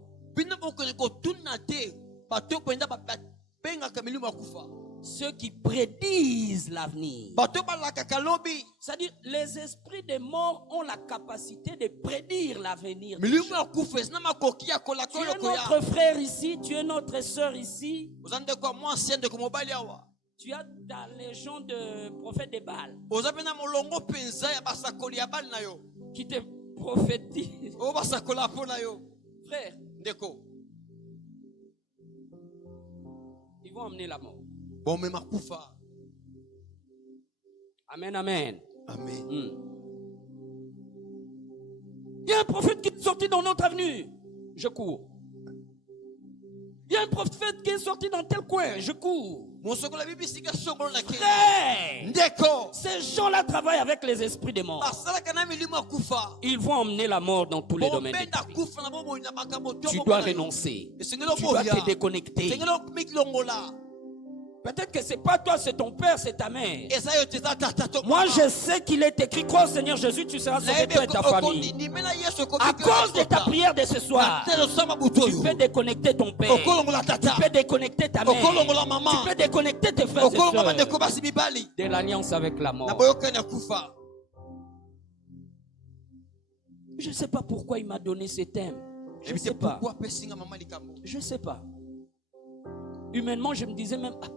ceux qui prédisent l'avenir. bato balaka kalobi C'est-à-dire, les esprits des morts ont la capacité de prédire l'avenir. milimu akufa ezina makoki ya kolaka Tu es eloko ya notre frère ici, tu es notre sœur ici. oza ndeko ya mwasi ya ndeko mobali awa Tu as ta légion de prophètes de Baal oza mpe na molongo mpenza ya basakoli ya bali na yo qui te prophétisent. oyo basakola mpo na yo Frère, ndeko ils vont emmener la mort. bomema kufa Amen, amen. amen Il y a un prophète qui est sorti dans notre avenue. Je cours. Il y a un prophète qui est sorti dans tel coin. Je cours. mosokola bibi sika songolo na kende Frère, ndeko ces gens-là travaillent avec les esprits des morts. basalaka na milimo ya kufa Ils vont emmener la mort dans tous les domaines. de bombenda ta vie. kufa na bomoi na makambo Tu dois renoncer. esengeli Tu dois oboya te déconnecter. esengeli mikilongola Peut-être que c'est pas toi, c'est ton père, c'est ta mère. eza yo te eza tata to Moi, je sais qu'il est écrit, crois au Seigneur Jésus, tu seras sauvé, toi et ta famille. okondimela yesu À cause de ta prière de ce soir, telo samba butu tu oyo peux déconnecter ton père. okolongola Tu tata peux déconnecter ta mère. okolongola Tu mama peux déconnecter tes frères et okolongola bandeko sœurs basi mibali de l'alliance avec la na mort. boyokani ya kufa Je ne sais pas pourquoi il m'a donné ce thème. Je ne ebi te sais pas. pourquoi apesinga mama likambo Je ne sais pas. Humainement, je me disais même, ah,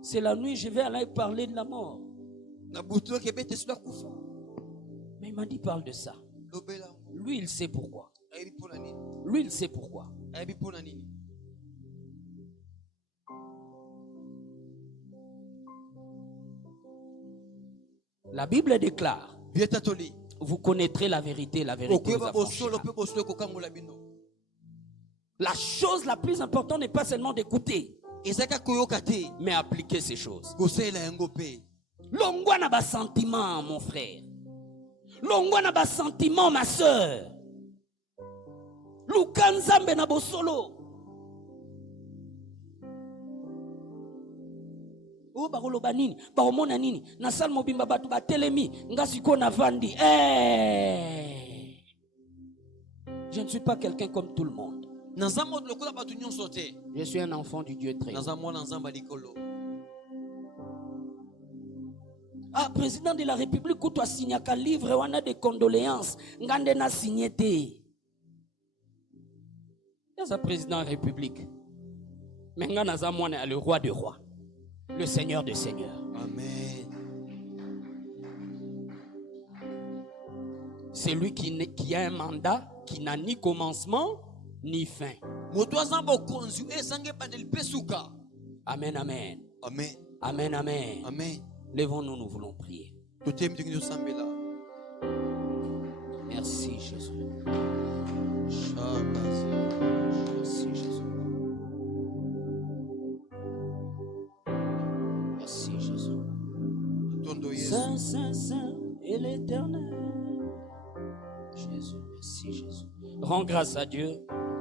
c'est la nuit, je vais aller parler de la mort. na butu oyo kebete sila kufa Mais il m'a dit, parle de ça. lobela Lui, il sait pourquoi. ayebi mpona nini Lui, il sait pourquoi. ayebi mpona nini La Bible déclare, bie tatoli vous connaîtrez la vérité vous okoyeba affranchira. bosolo mpe bosolo ekokangola bino La chose la plus importante n'est pas seulement d'écouter, ezalaka koyoka te mais appliquer ces choses. kosalela yango mpe Longwa na ba sentiment, mon frère. Longwa na ba sentiment, ma soeur. Luka nzambe na bosolo. Oh, bakoloba nini? Baomona nini? Na sal mobimba batu batelemi, nga siko na vandi. Je ne suis pas quelqu'un comme tout le monde. naza moto lokola bato nyonso te Je suis un enfant du Dieu très haut. naza mwana nzambe likolo Ah, président de la République, où tu as signé un livre, on a des condoléances. Ngande na signé te. Il y a un président de la République. Mais ngana za mwana le roi des rois. Le Seigneur des seigneurs. amen C'est lui qui a un mandat qui n'a ni commencement ni fin. moto azamba okonzi ezanga ebandeli mpe suka Amen, amen. amen Amen, amen. amen Lèvons-nous, nous voulons prier. totemi toki tosambela Merci Jésus. shakazi Merci Jésus. Merci Jésus. tondo yesu Saint, Saint, Saint et l'Éternel. Jésus, merci Jésus. Rends grâce à Dieu.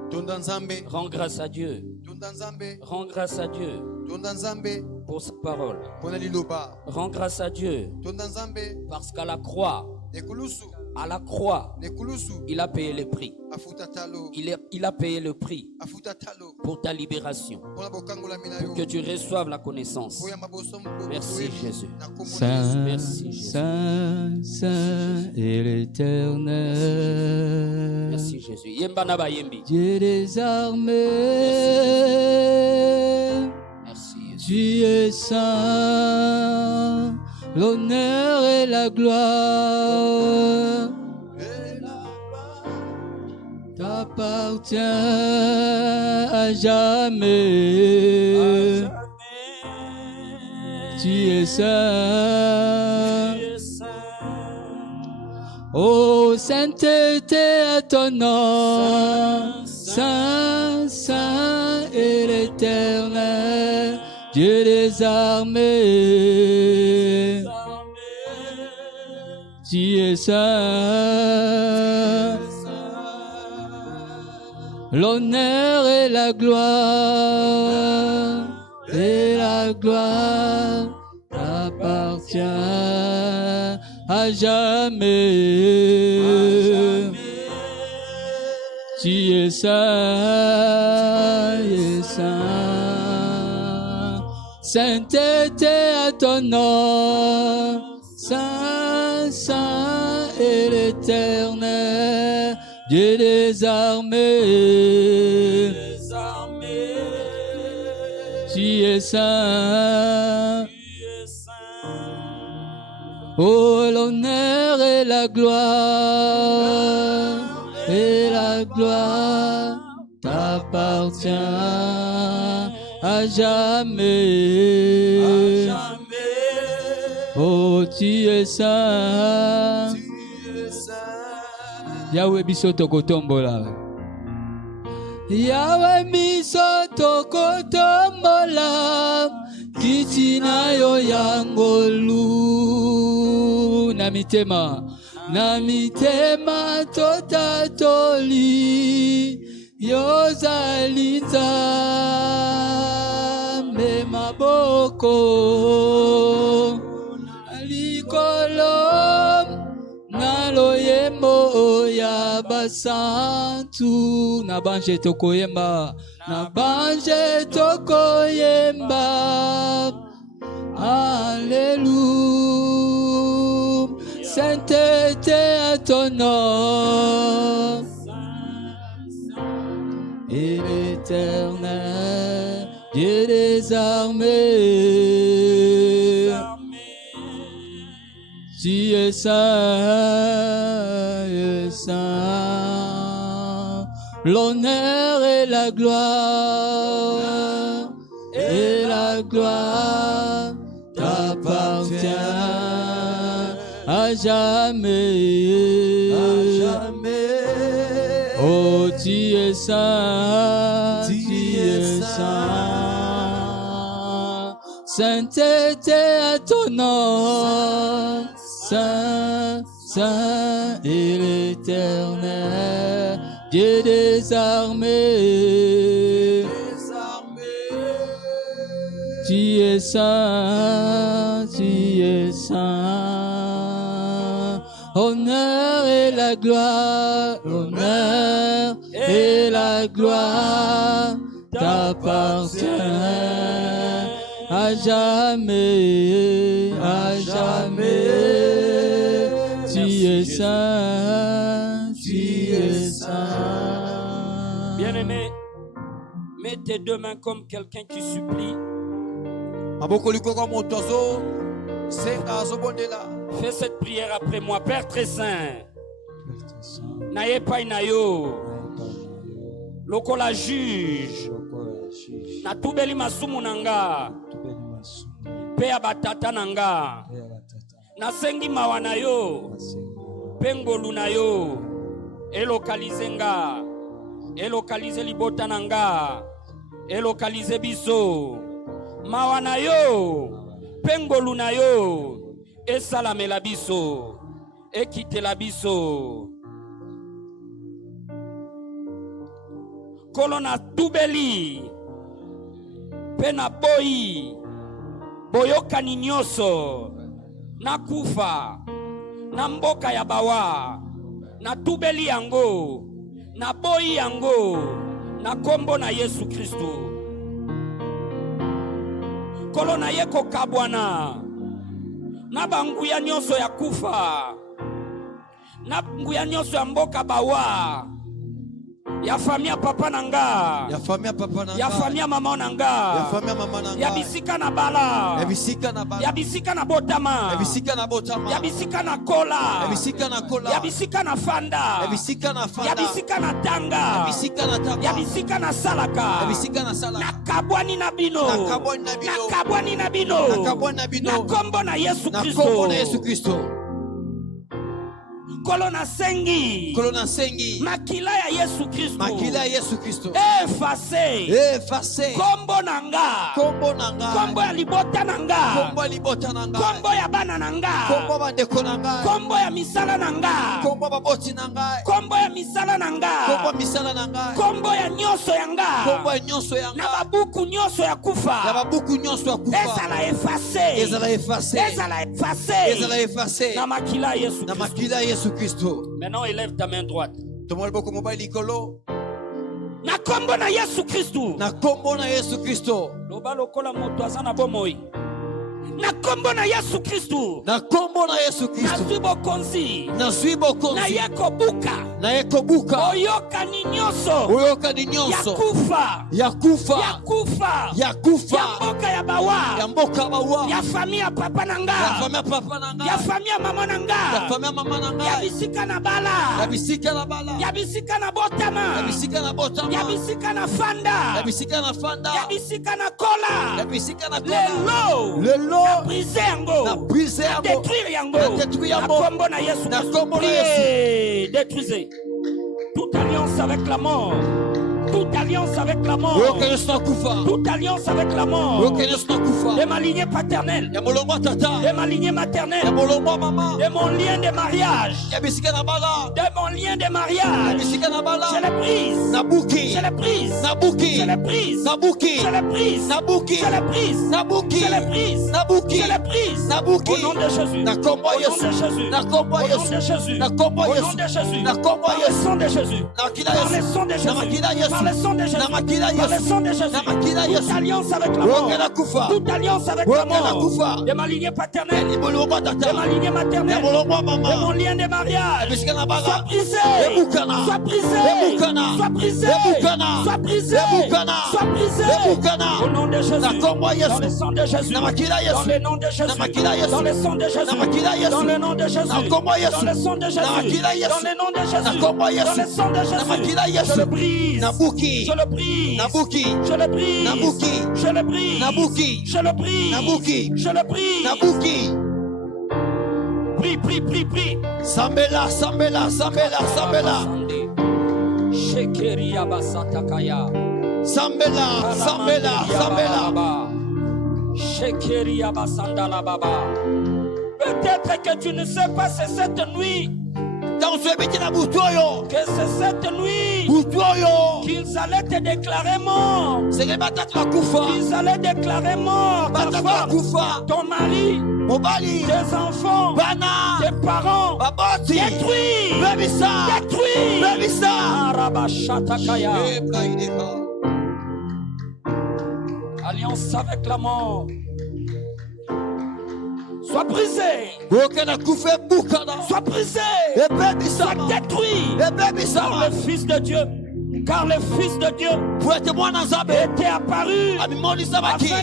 tonda nzambe Rends grâce à Dieu. tonda nzambe Rends grâce à Dieu tonda nzambe pour sa parole. mpona liloba Rends grâce à Dieu tonda nzambe parce qu'à la croix, il a payé le prix. afuta talo Il a payé le prix afuta talo pour ta libération, mpona bokangolami na pour que yo tu reçoives la connaissance. koyamba bosomo Merci Jésus. na kombo na Yesu. Saint, Merci, Jésus. Saint, Saint et l'Éternel, Merci Jésus. Yemba na ba yembi. Dieu des armées, Merci Jésus. tu es saint, l'honneur et la gloire t'appartient à jamais. Tu es saint. Ô sainteté à ton nom, Saint, Saint et l'Éternel, Dieu des armées. Tu es saint. L'honneur et la gloire t'appartient à jamais. Tu es saint, sainteté à ton nom. Saint, Saint est l'Éternel, Dieu des armées. Tu es saint. Oh, l'honneur et la gloire, t'appartient à jamais. Oh, tu es saint. Yahweh biso tokotombola. Yahweh biso tokotombola. Kiti na yo yangolu. Na mitema totatoli. Yozali nzambe maboko. Na loyembo ya basantu. Na banje tokoyemba. Alléluia. Sainteté à ton nom. Et l'Éternel, Dieu des armées. Tu es saint, saint. L'honneur et la gloire, t'appartient à jamais. Oh, tu es saint, sainteté à ton nom. Saint, Saint est l'Éternel, Dieu des armées. Tu es saint. Honneur et la gloire, t'appartient à jamais. Tu es saint. Bien-aimé, mets tes deux mains comme quelqu'un qui supplie. Fais cette prière après moi. Père très saint, naye pai na yo lokola juge natubeli masumu nanga pe ya batata nanga nasengi mawa na yo pe ngolu na yo elokalize nga, elokalize libota nanga, elokalize biso mawa na yo pe ngolu na yo esalamela biso ekitela biso. Kolona tubeli pe na boyi boyokani nyonso na kufa na mboka ya bawa na tubeli yango na boyi yango na kombo na Yesu Kristo. Kolona yeko kabwana na banguya nyonso ya kufa na nguya nyonso ya mboka bawa ya famia papa nanga, ya famia mama nanga, ya bisika na bala, ya bisika na botama, ya bisika na kola, ya bisika na fanda, ya bisika na tanga, ya bisika na salaka, na kabwani na bino, na kombo na Yesu Kristo. Kolona sengi makila ya Yesu Kristo efase kombo nanga kombo ya libota nanga kombo ya bana nanga kombo ya misala nanga kombo ya misala nanga kombo ya nyonso yanga na babuku nyonso ya kufa ezala efase na makila ya Yesu Kristo. Maintenant élève ta main droite. Na kombo na Yesu Kristo loba lokola moto aza na bomoi. Na kombo na Yesu Kristu. Na kombo na Yesu Kristu. Nazwi bokonzi. Nazwi bokonzi. Na yekobuka. Na yekobuka. Oyoka ni nyonso. Oyoka ni nyonso. Yakufa. Yakufa. Yakufa. Yakufa. Ya mboka ya bawa. Ya mboka bawa. Ya famia papa nanga. Ya famia papa nanga. Ya famia mama nanga. Ya famia mama nanga. Ya bisika na bala. Ya bisika na bala. Ya bisika na botama. Ya bisika na botama. Ya bisika na fanda. Ya bisika na fanda. Ya bisika na kola. Ya bisika na kola. Lelo. Lelo. Na brise yango. Na brise yango. Na détruire yango. Na détruire yango. Na kombo na Yesu. Na kombo na Yesu. Détruisez toute alliance avec la mort. Toute alliance avec la mort. Toute alliance avec la mort. De ma lignée paternelle. De ma lignée maternelle. De mon lien de mariage. De mon lien de mariage. Je le brise. Je le brise. Je le brise. Je le brise. Je le brise. Je le brise. Je le brise. Au nom de Jésus. Au nom de Jésus. Au nom de Jésus. Au nom de Jésus. Par le sang de Jésus. Par le sang de Jésus. Par le sang de Jésus. Par le sang de Jésus. Toute alliance avec la mort. Toute alliance avec la mort. De ma lignée paternelle. De ma lignée maternelle. De mon lien de mariage. Sois brisé. Sois brisé. Sois brisé. Sois brisé. Sois brisé. Au nom de Jésus. Dans le sang de Jésus. Dans le nom de Jésus. Dans le sang de Jésus. Dans le nom de Jésus. Dans le sang de Jésus. Dans le nom de Jésus. Dans le sang de Jésus. Je le brise. Je le brise. Je le brise. Je le brise. Je le brise. Je le brise. Prie. Sambela. Shekeria basatakaya. Sambela. Shekeria basandala baba. Peut-être que tu ne sais pas, c'est cette nuit. Que c'est cette nuit qu'ils allaient te déclarer mort. Qu'ils allaient déclarer mort. Parfois, ton mari, tes enfants, tes parents, détruits. Alliance avec la mort. Sois brisé. Sois brisé. Sois détruit. Car le Fils de Dieu. Car le Fils de Dieu était apparu afin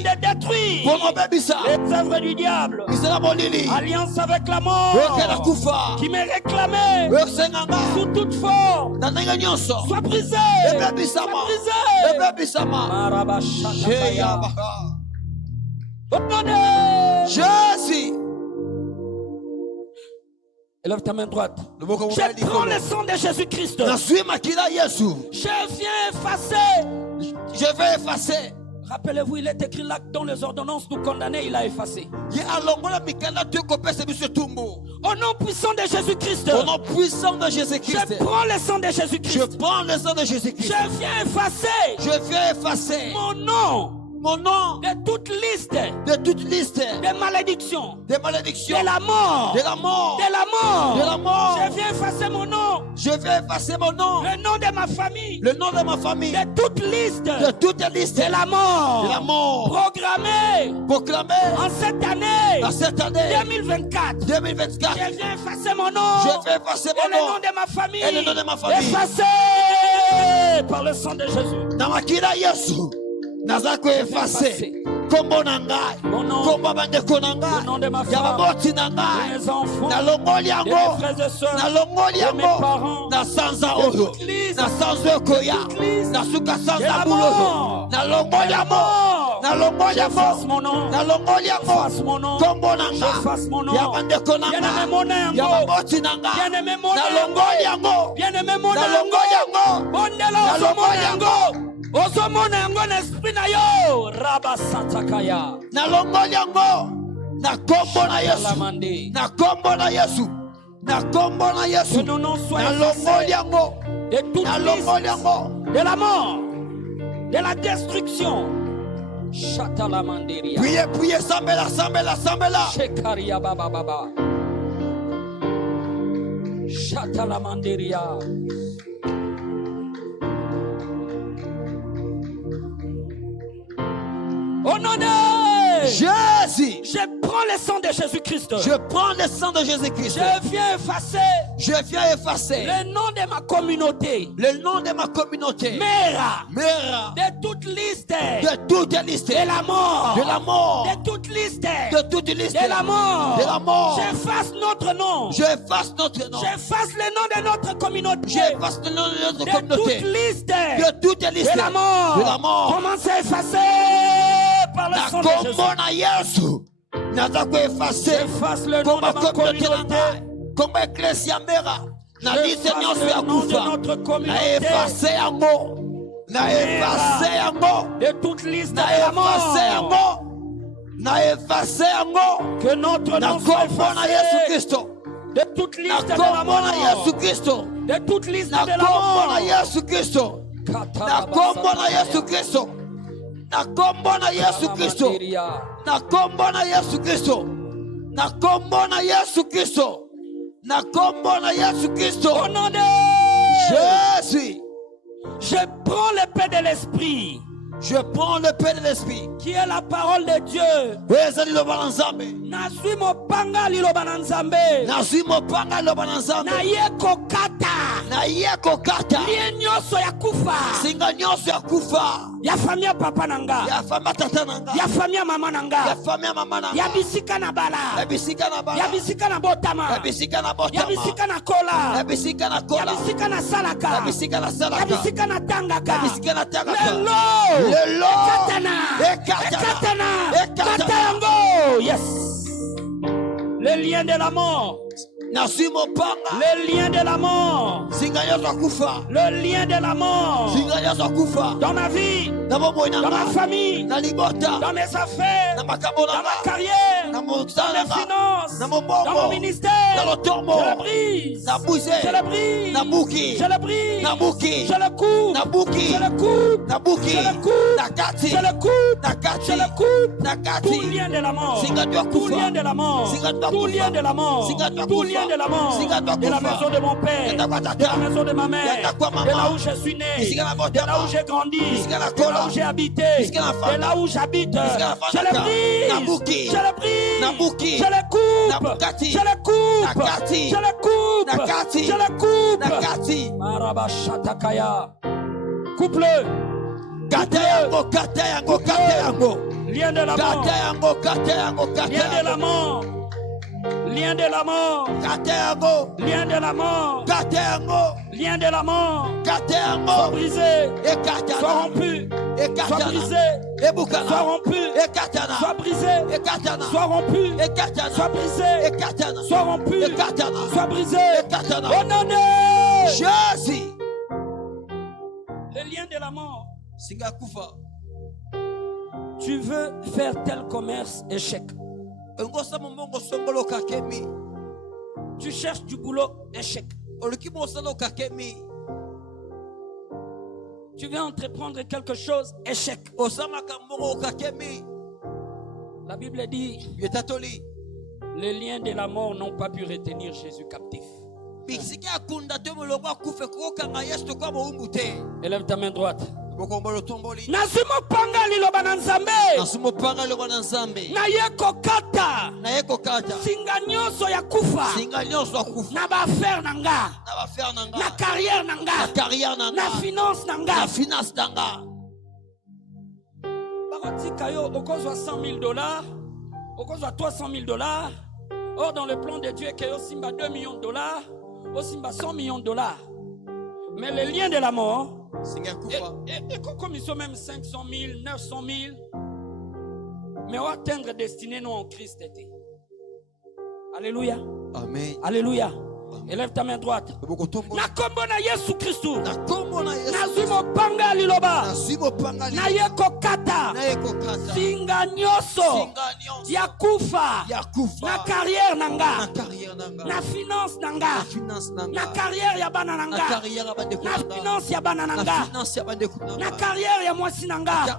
de détruire les œuvres du diable. Alliance avec la mort qui me réclamait sous toute forme. Sois brisé. Sois brisé. Jésus. Élève ta main droite. Je prends le sang de Jésus-Christ. Je viens effacer. Rappelez-vous, il est écrit là que dans les ordonnances nous condamner, il a effacé. Au nom puissant de Jésus-Christ. Je prends le sang de Jésus-Christ. Je viens effacer. Mon nom de toute liste de malédiction, de la mort, je viens effacer mon nom, le nom de ma famille, de toute liste de la mort, proclamé en cette année 2024. Je viens effacer mon nom, et le nom de ma famille, effacé par le sang de Jésus. Nazako effacé kombo na ngai kombo bandeko na ngai ya baboti na ngai na longoli yango na sanza oyo na sanza ekoya na suka sanza bulo na longoli yango kombo na ngai ya bandeko na ngai ya baboti na ngai na longoli yango bondela yango. Ozomona yango na esprit na yo rabasatakaya na longoli yango na kombo na Yesu na kombo na Yesu na kombo na Yesu na longoli yango de toute liste de la mort de la destruction Shatalamanderia priez sambela Shekaria baba Shatalamanderia. Au Au nom de Jésus. Je prends le sang de Jésus-Christ. Je prends le sang de Jésus-Christ. Je viens effacer. Je viens effacer le nom de ma communauté. Le nom de ma communauté. Mera. De toute liste. De toute liste. De la mort. De la mort. De toute liste. De toute liste. De la mort. De la mort. J'efface notre nom. J'efface notre nom. J'efface le nom de notre communauté. J'efface le nom de notre communauté. De toute liste. De toute liste. De la mort. De la mort. Commencez à effacer par le sang de Jésus. J'efface le nom de ma communauté. Comme Ecclesia Mera. Na liste nyonso ya kufa. Na efface yango. Na efface yango. De toute liste de la mort. Na efface yango. Que notre nom soit effacé. De toute liste de la mort. De toute liste de la mort. Na Yesu Kristo. Na kombo na Yesu Kristo. Na kombo na Yesu Kristo. Na kombo na Yesu Kristo. Na kombo na Yesu Kristo. Na kombo na Yesu Kristo. Au nom de Jésus. Je prends l'épée de l'esprit. Je prends l'épée de l'esprit. Qui est la parole de Dieu. Nazui mopanga liloba na Nzambe. Nazui mopanga liloba na Nzambe. Na yeko kata. Na yeko kata. Lie nyonso ya kufa. Singa nyonso ya kufa. Ya famia papa nanga. Ya famia tata nanga. Ya famia mama nanga. Ya famia mama nanga. Ya bisika na bala. Ya bisika na bala. Ya bisika na botama. Ya bisika na botama. Ya bisika na kola. Ya bisika na kola. Ya bisika na salaka. Ya bisika na salaka. Ya bisika na tangaka. Ya bisika na tangaka. Lelo. Ekatana. Ekatana. Ekatana. Yes. Le lien de la mort. Le lien de la mort. Le lien de la mort. Dans ma vie. Dans ma famille. Dans mes affaires. Dans ma carrière. Dans mes finances. Dans mon ministère. Je le brise. Je le brise. Je le brise. Je le coupe. Je le coupe. Je le coupe. Je le coupe. Je le coupe. Tout lien de la mort. Tout lien de la mort. Tout lien de la mort. Tout lien de la mort, de la maison de mon père, de la maison de ma mère, de là où je suis né, de là où j'ai grandi, de là où j'ai habité, de là où j'habite. Je le brise, je le brise, je le coupe, je le coupe, je le coupe, je le coupe. Marabashatakaya. Coupe-le. Lien de la mort. Lien de la mort. Lien de la mort. Lien de la mort. Lien de la mort. Sois brisé. Sois rompu. Sois brisé. Sois rompu. Sois brisé. Sois rompu. Sois brisé. Sois rompu. Sois brisé. Au nom de Jésus. Le lien de la mort. Tu veux faire tel commerce, échec. Tu cherches du boulot, échec. Tu veux entreprendre quelque chose, échec. La Bible dit, les liens de la mort n'ont pas pu retenir Jésus captif. Élève ta main droite. Nasumopanga liloba na Nzambe. Na yeko kata. Singa nyonso ya kufa. Na ba affaire nanga. Na carrière nanga. Na finance nanga. Barotika yo okozwa $100,000. Okozwa $300,000. Or dans le plan de Dieu que yo simba $2 millions. Yo simba $100 millions. Mais le lien de la mort. Et comme ils sont même 500 000, 900 000, mais on va atteindre destinée nous en Christ. Alléluia. Amen. Alléluia. Élève ta main droite. Na kombo na Yesu Kristu. Na zimo panga liloba. Na yeko kata. Singa nyoso. Ya kufa. Na carrière nanga. Na finance nanga. Na carrière ya bana nanga. Na finance ya bana nanga. Na carrière ya mwasi nanga.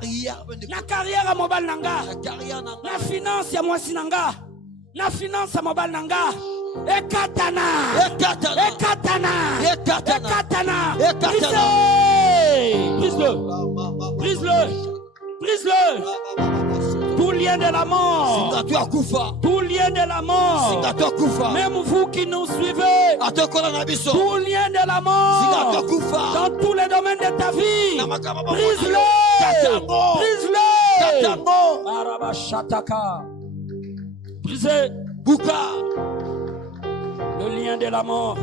Na carrière ya mobile nanga. Na finance ya mwasi nanga. Na finance ya mobile nanga. Ekatana. Brise-le. Tout lien de la mort. singa twakufa Tout lien de la mort. singa twakufa Même vous qui nous suivez. atokola na biso Tout lien de la singa mort. twakufa Dans tous les domaines de ta vie. na makambo Brise-le. katango Brise-le. katango Arabashataka. Brisez buka le lien de la mort.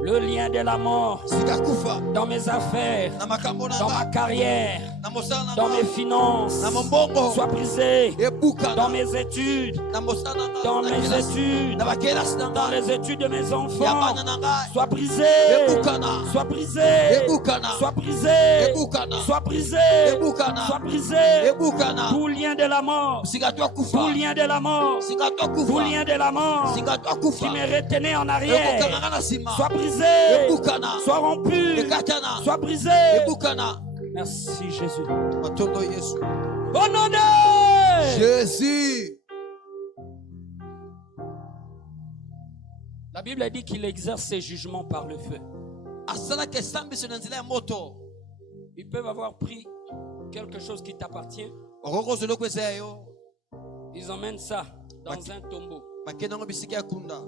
Le lien de la mort. singa kufa Dans mes affaires. na makambo na Dans ma nga carrière. na mosala na Dans mes nga finances. na mombongo Sois brisé. ebuka Dans mes études. na mosala na nga Dans na mes kelasi études. na bakelasi na Dans nga les études de mes ya enfants. bana na ngai Sois brisé. ebukana Sois brisé. ebukana Sois brisé. ebukana Sois brisé. ebukana Sois brisé. ebukana Tout lien de la mort. singa twakufa Tout lien de la mort. singa Tout twakufa lien de la mort. singa twakufa Qui me retenait en ebukana arrière. nga na nsima Sois brisé. ebukana Sois rompu. ekatana Sois brisé. ebukana Merci Jésus. matondo yesu Au nom de jésus La Bible dit qu'il exerce ses jugements par le feu. asalaka esambiso na nzela ya moto Ils peuvent avoir pris quelque chose qui t'appartient. okokozwa eloko eza ya yo Ils emmènent ça dans un tombeau bakende yango bisika ya kunda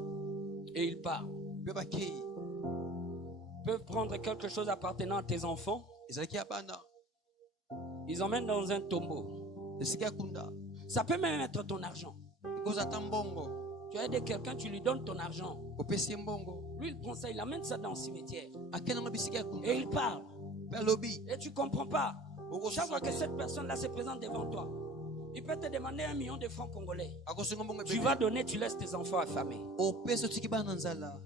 et ils partent. mpe bakei Ils peuvent prendre quelque chose appartenant à tes enfants. ezalaki ya bana Ils emmènent dans un tombeau. esika ya kunda Ça peut même être ton argent. ekozwa ata mbongo Tu as aidé quelqu'un, tu lui donnes ton argent. opesi ye mbongo Lui, il prend ça, il amène ça dans le cimetière. akende yango bisika ya kunda Et il parle. mpe alobi Et tu ne comprends pas. Chaque fois que okosunga cette personne-là se présente devant toi, il peut te demander 1 million de francs congolais. akosunga mbongo Tu ebele vas donner, tu laisses tes enfants affamés. opesi otiki bana na nzala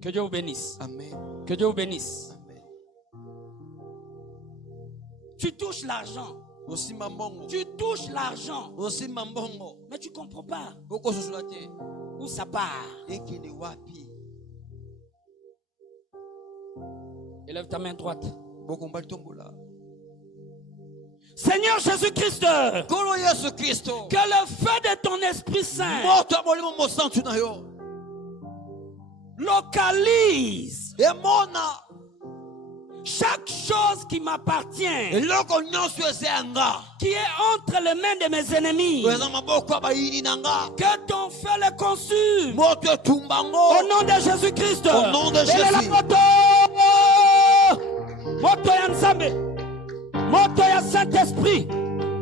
Que Dieu vous bénisse. amen Que Dieu vous bénisse. amen Tu touches l'argent. osimba mbongo Tu touches l'argent. osimba mbongo Mais tu ne comprends pas okosusula te où ça part. ekende wapi Élève ta main droite. bokomba litombola Seigneur Jésus-Christ, nkolo yesu kristo que le feu de ton Esprit Saint moto ya molimo mosantu na yo localise emona chaque chose qui m'appartient, eloko nyonso eza ya nga qui est entre les mains de mes ennemis. oyo eza maboko ya bayini na nga Que ton feu le consume. moto etumba Au ngo nom de Jésus-Christ. Au nom de Et la Jésus. moto. Moto ya Nzambe. Moto ya Saint-Esprit.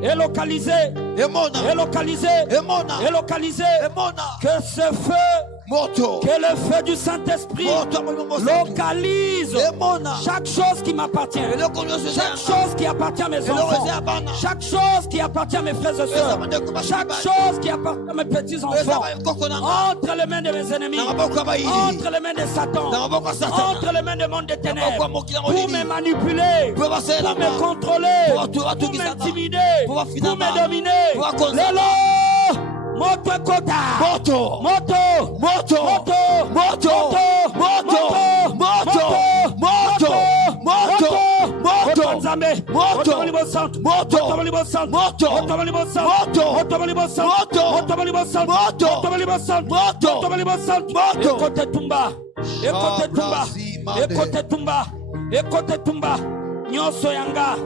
Est localisé. emona Est localisé. emona Est localisé. emona Que ce feu, moto que le feu du Saint-Esprit moto ya molimo mosantu localise emona chaque chose qui m'appartient. eloko nyonso eza ya Chaque nga chose qui appartient à mes eloko eza enfants. ya bana Chaque chose qui appartient à mes frères et eza sœurs. bandeko basi Chaque mibali. chose qui appartient à mes petits eza enfants. bakoko na nga Entre les mains de mes ennemis. na maboko ya bayini Entre les mains de Satan. na maboko ya satana Entre les mains du monde des na maboko ya ténèbres. mokili ya Pour me molili manipuler. mpo basalela Pour me nga contrôler. Pour Pour batukisaka. m'intimider. Pour Pour bafinanga. me dominer. Pour bakonzaka. Lelo. Moto ekota. moto Moto. moto Moto. moto moto moto moto moto Nzambe. Moto. Moto libo centre. Moto. Moto libo centre. Moto. Moto libo centre. Moto. Moto libo centre. Moto. Moto libo centre. Moto. Moto libo centre. Moto. Moto libo centre. Moto. Ekote tumba. Ekote tumba. Shabrazimande. Ekote tumba. Ekote tumba. Nyonso yanga.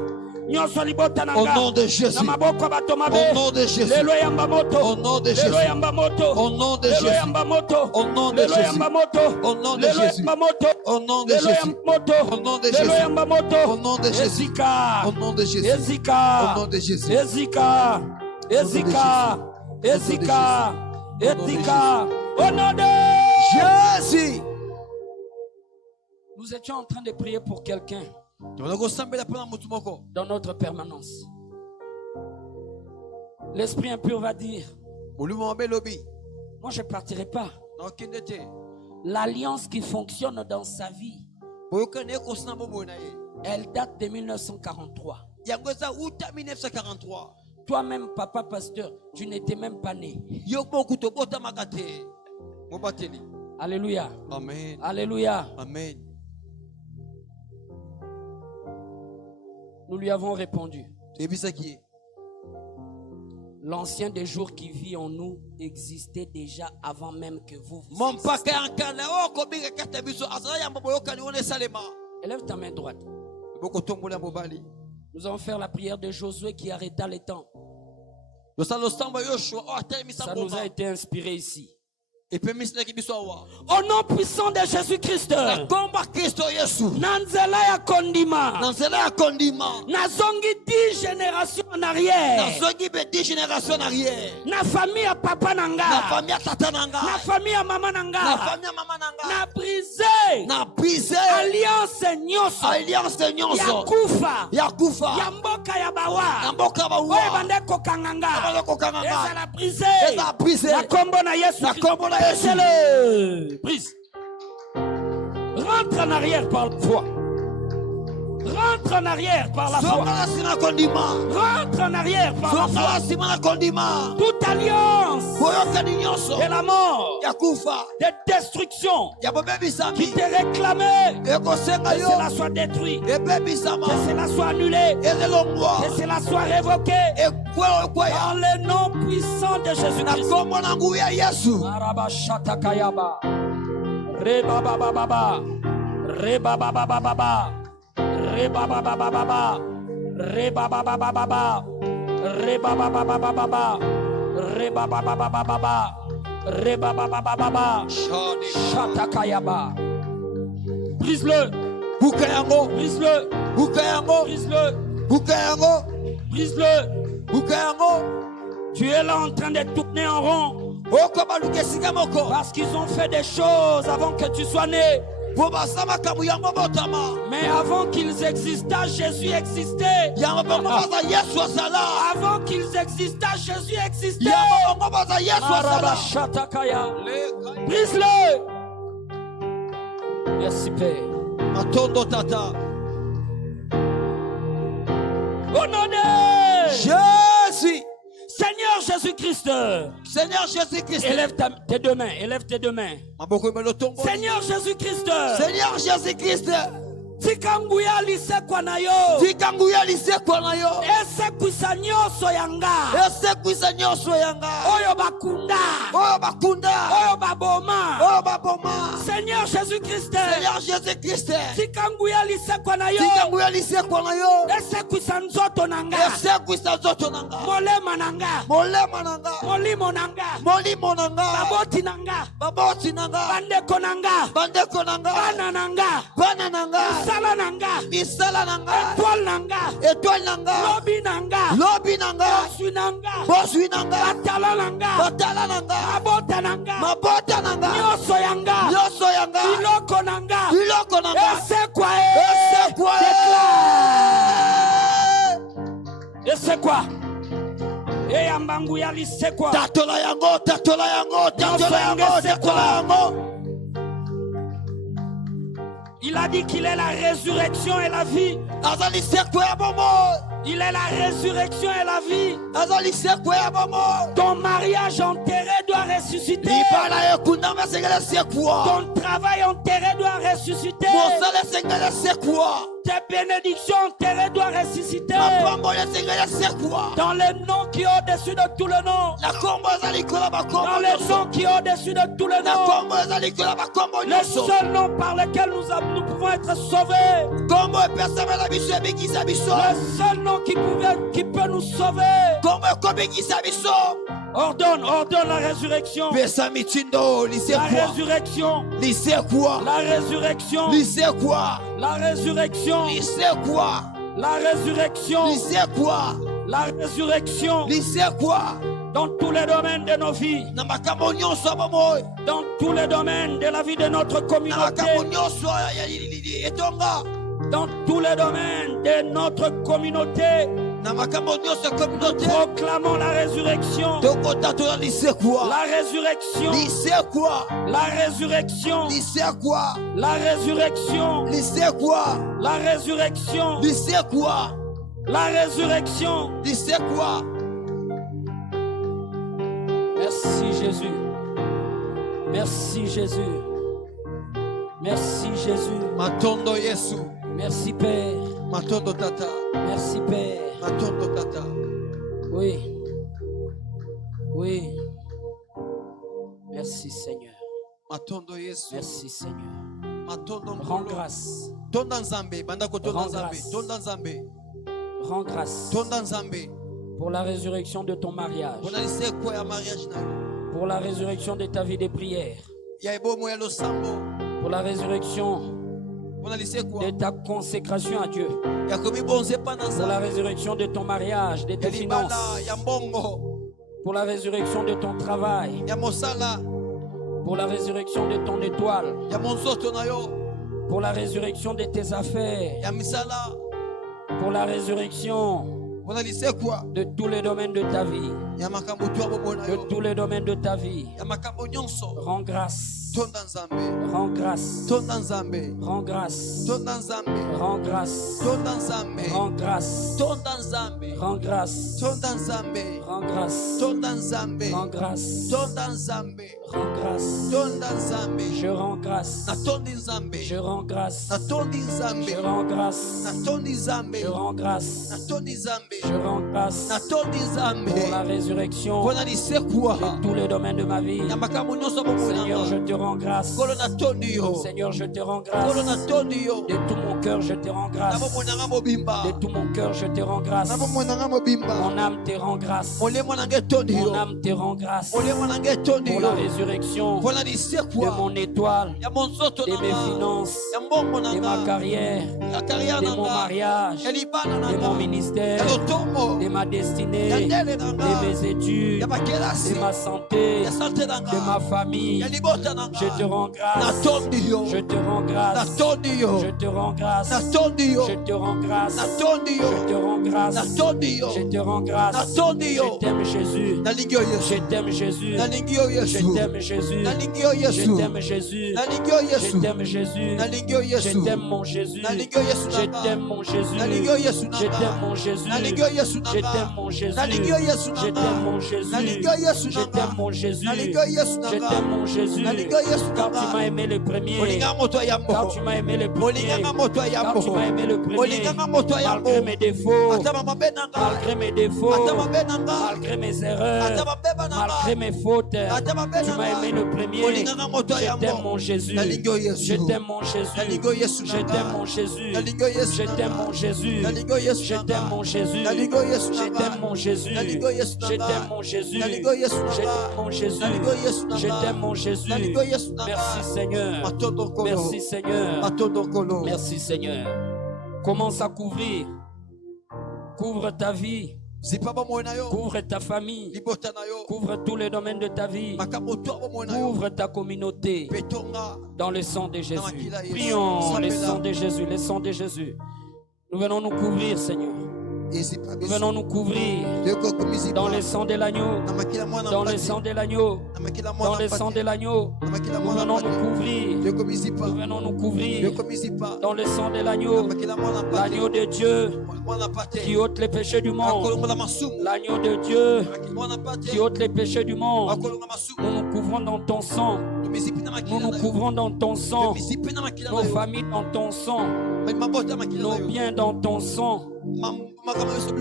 Nyonso libota Au nanga. nom de Jésus. Na maboko bato mabe. Au nom de Jésus. Lelo yamba moto. Au nom de Lelo Jésus. yamba moto. Au nom de Lelo Jésus. yamba moto. Au nom de Lelo Jésus. yamba moto. Au nom de Lelo Jésus. yamba moto. Au nom de Lelo Jésus. yamba moto. Au nom de Lelo Jésus. yamba moto. Au nom de Jésus. Ezika. Au nom de Jésus. Ezika. Au nom de Jésus. Ezika. Ezika. Ezika. Ezika. Au nom de Jésus. Nous étions en train de prier pour quelqu'un tozali kosambela mpona motu moko dans notre permanence. L'esprit impur va dire, molimo mabe elobi moi je ne partirai pas. nakokende te L'alliance qui fonctionne dans sa vie, boyokani ekosina boboye na ye elle date de 1943. yango eza uta 1943 Toi-même, papa pasteur, tu n'étais même pas né. yo boku tobotamaka te mobateli Alléluia. amen Alléluia. amen Nous lui avons répondu. toyebisaki ye L'ancien des jours qui vit en nous existait déjà avant même que vous mompaka ya nkala oyo kobika kati ya biso azala yamba boyokani wana esalema Élève ta main droite. bokotombola ya mobali Nous allons faire la prière de Josué qui arrêta les temps. Ça nous a été inspiré ici. Au nom puissant de Jésus-Christ, Nanzela ya kondima, Nazongi 10 générations en arrière, na famille ya papa nanga, na famille ya mama nanga, na brisé alliance nyoso, ya kufa, ya mboka ya bawa, oye bande kokanganga, eza la brisé, na kombo na Yesu. Laissez-le. Brise. Rentre en arrière par la foi. Rentre en arrière par la foi. Rentre en arrière par la foi. Toute alliance et la mort, de destruction qui te réclamait, que cela soit détruit, que cela soit annulé, que cela soit révoqué dans le nom puissant de Jésus-Christ. Reba baba baba, reba baba baba. Reba baba baba, reba baba baba, reba baba baba, reba baba baba, reba baba baba, shatakayaba. Brise-le, boukayango, brise-le, boukayango, brise-le, boukayango, brise-le, boukayango. Tu es là en train de tourner en rond parce qu'ils ont fait des choses avant que tu sois né. Mais avant qu'ils existaient, Jésus existait. Avant qu'ils existaient, Jésus existait. Brise-le. Merci Père. Au nom de Jésus. Seigneur Jésus-Christ. Seigneur Jésus-Christ. Élève tes deux mains. Élève tes deux mains. Seigneur Jésus-Christ. Seigneur Jésus-Christ. Tikanguya lisekwa na yo. Tikanguya lisekwa na yo. Ese kwisa nyoso yanga. Ese kwisa nyoso yanga. Oyo bakunda. Oyo bakunda. Oyo baboma. Oyo baboma. Seigneur Jésus-Christ. Seigneur Jésus-Christ. Tikanguya lisekwa na yo. Tikanguya lisekwa na yo. Ese kwisa nzoto nanga. Ese kwisa nzoto nanga. Molema nanga. Molema nanga. Molimo nanga. Molimo nanga. Baboti nanga. Baboti nanga. Bandeko nanga. Bandeko nanga. Bana nanga. Bana nanga. Misala nanga, misala nanga, étoile nanga, étoile nanga, lobi nanga, lobi nanga, bosui nanga, bosui nanga, batala nanga, batala nanga, mabota nanga, mabota nanga, nyoso yanga, nyoso yanga, iloko nanga, iloko nanga, ese quoi, ese quoi, et ambangu ya lise quoi, tatola yango, tatola yango, tatola yango, tatola yango. Il a dit qu'il est la résurrection et la vie. Il est la résurrection et la vie. Ton mariage enterré doit ressusciter. Ton travail enterré doit ressusciter. Tes bénédictions enterrées doivent ressusciter. Dans le nom qui est au-dessus de tout le nom. Dans le nom qui est au-dessus de tout le nom. Le seul nom par lequel nous pouvons être sauvés. Le seul nom qui peut nous sauver. Ordonne la résurrection. La résurrection. La résurrection. La résurrection. La résurrection. La résurrection. Dans tous les domaines de nos vies. Dans tous les domaines de la vie de notre communauté. Dans tous les domaines de notre communauté. Proclamons la résurrection. La résurrection. La résurrection. La résurrection. La résurrection. La résurrection. Merci Jésus. Merci Jésus. Merci Jésus. Merci Père. Merci Père. Oui. Oui. Merci Seigneur. Merci Seigneur. Rends grâce. Rends grâce. Rends grâce. Pour la résurrection de ton mariage. Pour la résurrection de ta vie de prière. Pour la résurrection de ta consécration à Dieu. Pour la résurrection de ton mariage, de tes finances. Pour la résurrection de ton travail. Pour la résurrection de ton étoile. Pour la résurrection de tes affaires. Pour la résurrection de tous les domaines de ta vie. De tous les domaines de ta vie. Rends grâce. Rends grâce. Rends grâce. Rends grâce. Rends grâce. Rends grâce. Rends grâce. Rends grâce. Rends grâce. Je rends grâce. Je rends grâce. Je rends grâce. Je rends grâce. Je rends grâce pour la résurrection de tous les domaines de ma vie. Seigneur, je te rends grâce. Seigneur, je te rends grâce. De tout mon cœur, je te rends grâce. De tout mon cœur, je te rends grâce. Mon âme te rend grâce. Mon âme te rend grâce pour la résurrection de mon étoile, de mes finances, de ma carrière, de mon mariage, de mon ministère, de ma destinée, de mes études, de ma santé, de ma famille. Je te rends grâce. Je te rends grâce. Je te rends grâce. Je te rends grâce. Je te rends grâce. Je te rends grâce. Je t'aime Jésus. Je t'aime Jésus. Je t'aime Jésus. Je t'aime Jésus. Je t'aime Jésus. Je t'aime mon Jésus. Je t'aime mon Jésus. Je t'aime mon Jésus. Je t'aime mon Jésus. Je t'aime mon Jésus. Je t'aime mon Jésus. Je t'aime mon Jésus. Car tu m'as aimé le premier. Car tu m'as aimé le premier. Car tu m'as aimé le premier. Malgré mes défauts. Malgré mes défauts. Malgré mes erreurs. Malgré mes fautes. Tu m'as aimé le premier. Je t'aime mon Jésus. Je t'aime mon Jésus. Je t'aime mon Jésus. Je t'aime mon Jésus. Je t'aime mon Jésus. Je t'aime mon Jésus. Je t'aime mon Jésus. Je t'aime mon Jésus. Je t'aime mon Jésus. Merci Seigneur. Merci Seigneur. Merci Seigneur. Commence à couvrir. Couvre ta vie. Couvre ta famille. Couvre tous les domaines de ta vie. Couvre ta communauté dans le sang de Jésus. Prions le sang de Jésus, le sang de Jésus. Nous venons nous couvrir, Seigneur. Nous venons nous couvrir dans le sang de l'agneau. Dans le sang de l'agneau. Dans le sang de l'agneau. Nous venons nous couvrir. Nous venons nous couvrir dans le sang de l'agneau. L'agneau de Dieu qui ôte les péchés du monde. L'agneau de Dieu qui ôte les péchés du monde. Nous nous couvrons dans ton sang. Nous nous couvrons dans ton sang. Nos familles dans ton sang. Nos biens dans ton sang.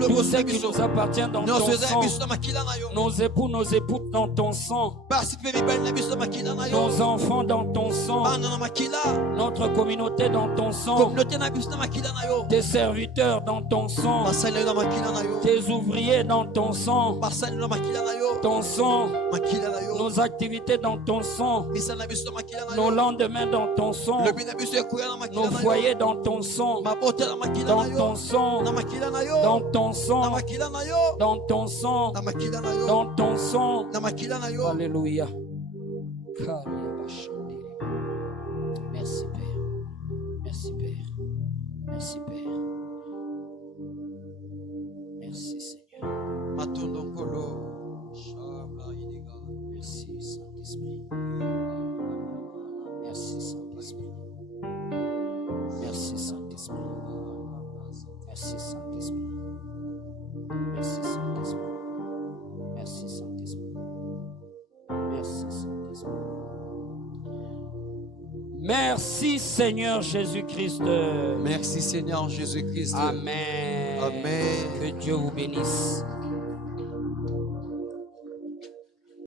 Tout ce qui nous appartient dans ton sang. Nos époux dans ton sang. Nos enfants dans ton sang. Notre communauté dans ton sang. Tes serviteurs dans ton sang. Tes ouvriers dans ton sang. Ton sang. Nos activités dans ton sang. Nos lendemains dans ton sang. Nos foyers dans ton sang. Dans ton sang. Dans ton sang, dans ton sang, dans ton sang. Alléluia. Merci Père. Merci Père. Merci Père. Merci Seigneur. Merci Saint-Esprit. Merci Saint-Esprit. Merci Saint-Esprit. Merci Saint-Esprit. Merci Saint-Esprit. Merci Saint-Esprit. Merci Saint-Esprit. Merci Seigneur Jésus-Christ. Merci Seigneur Jésus-Christ. Amen. Amen. Que Dieu vous bénisse.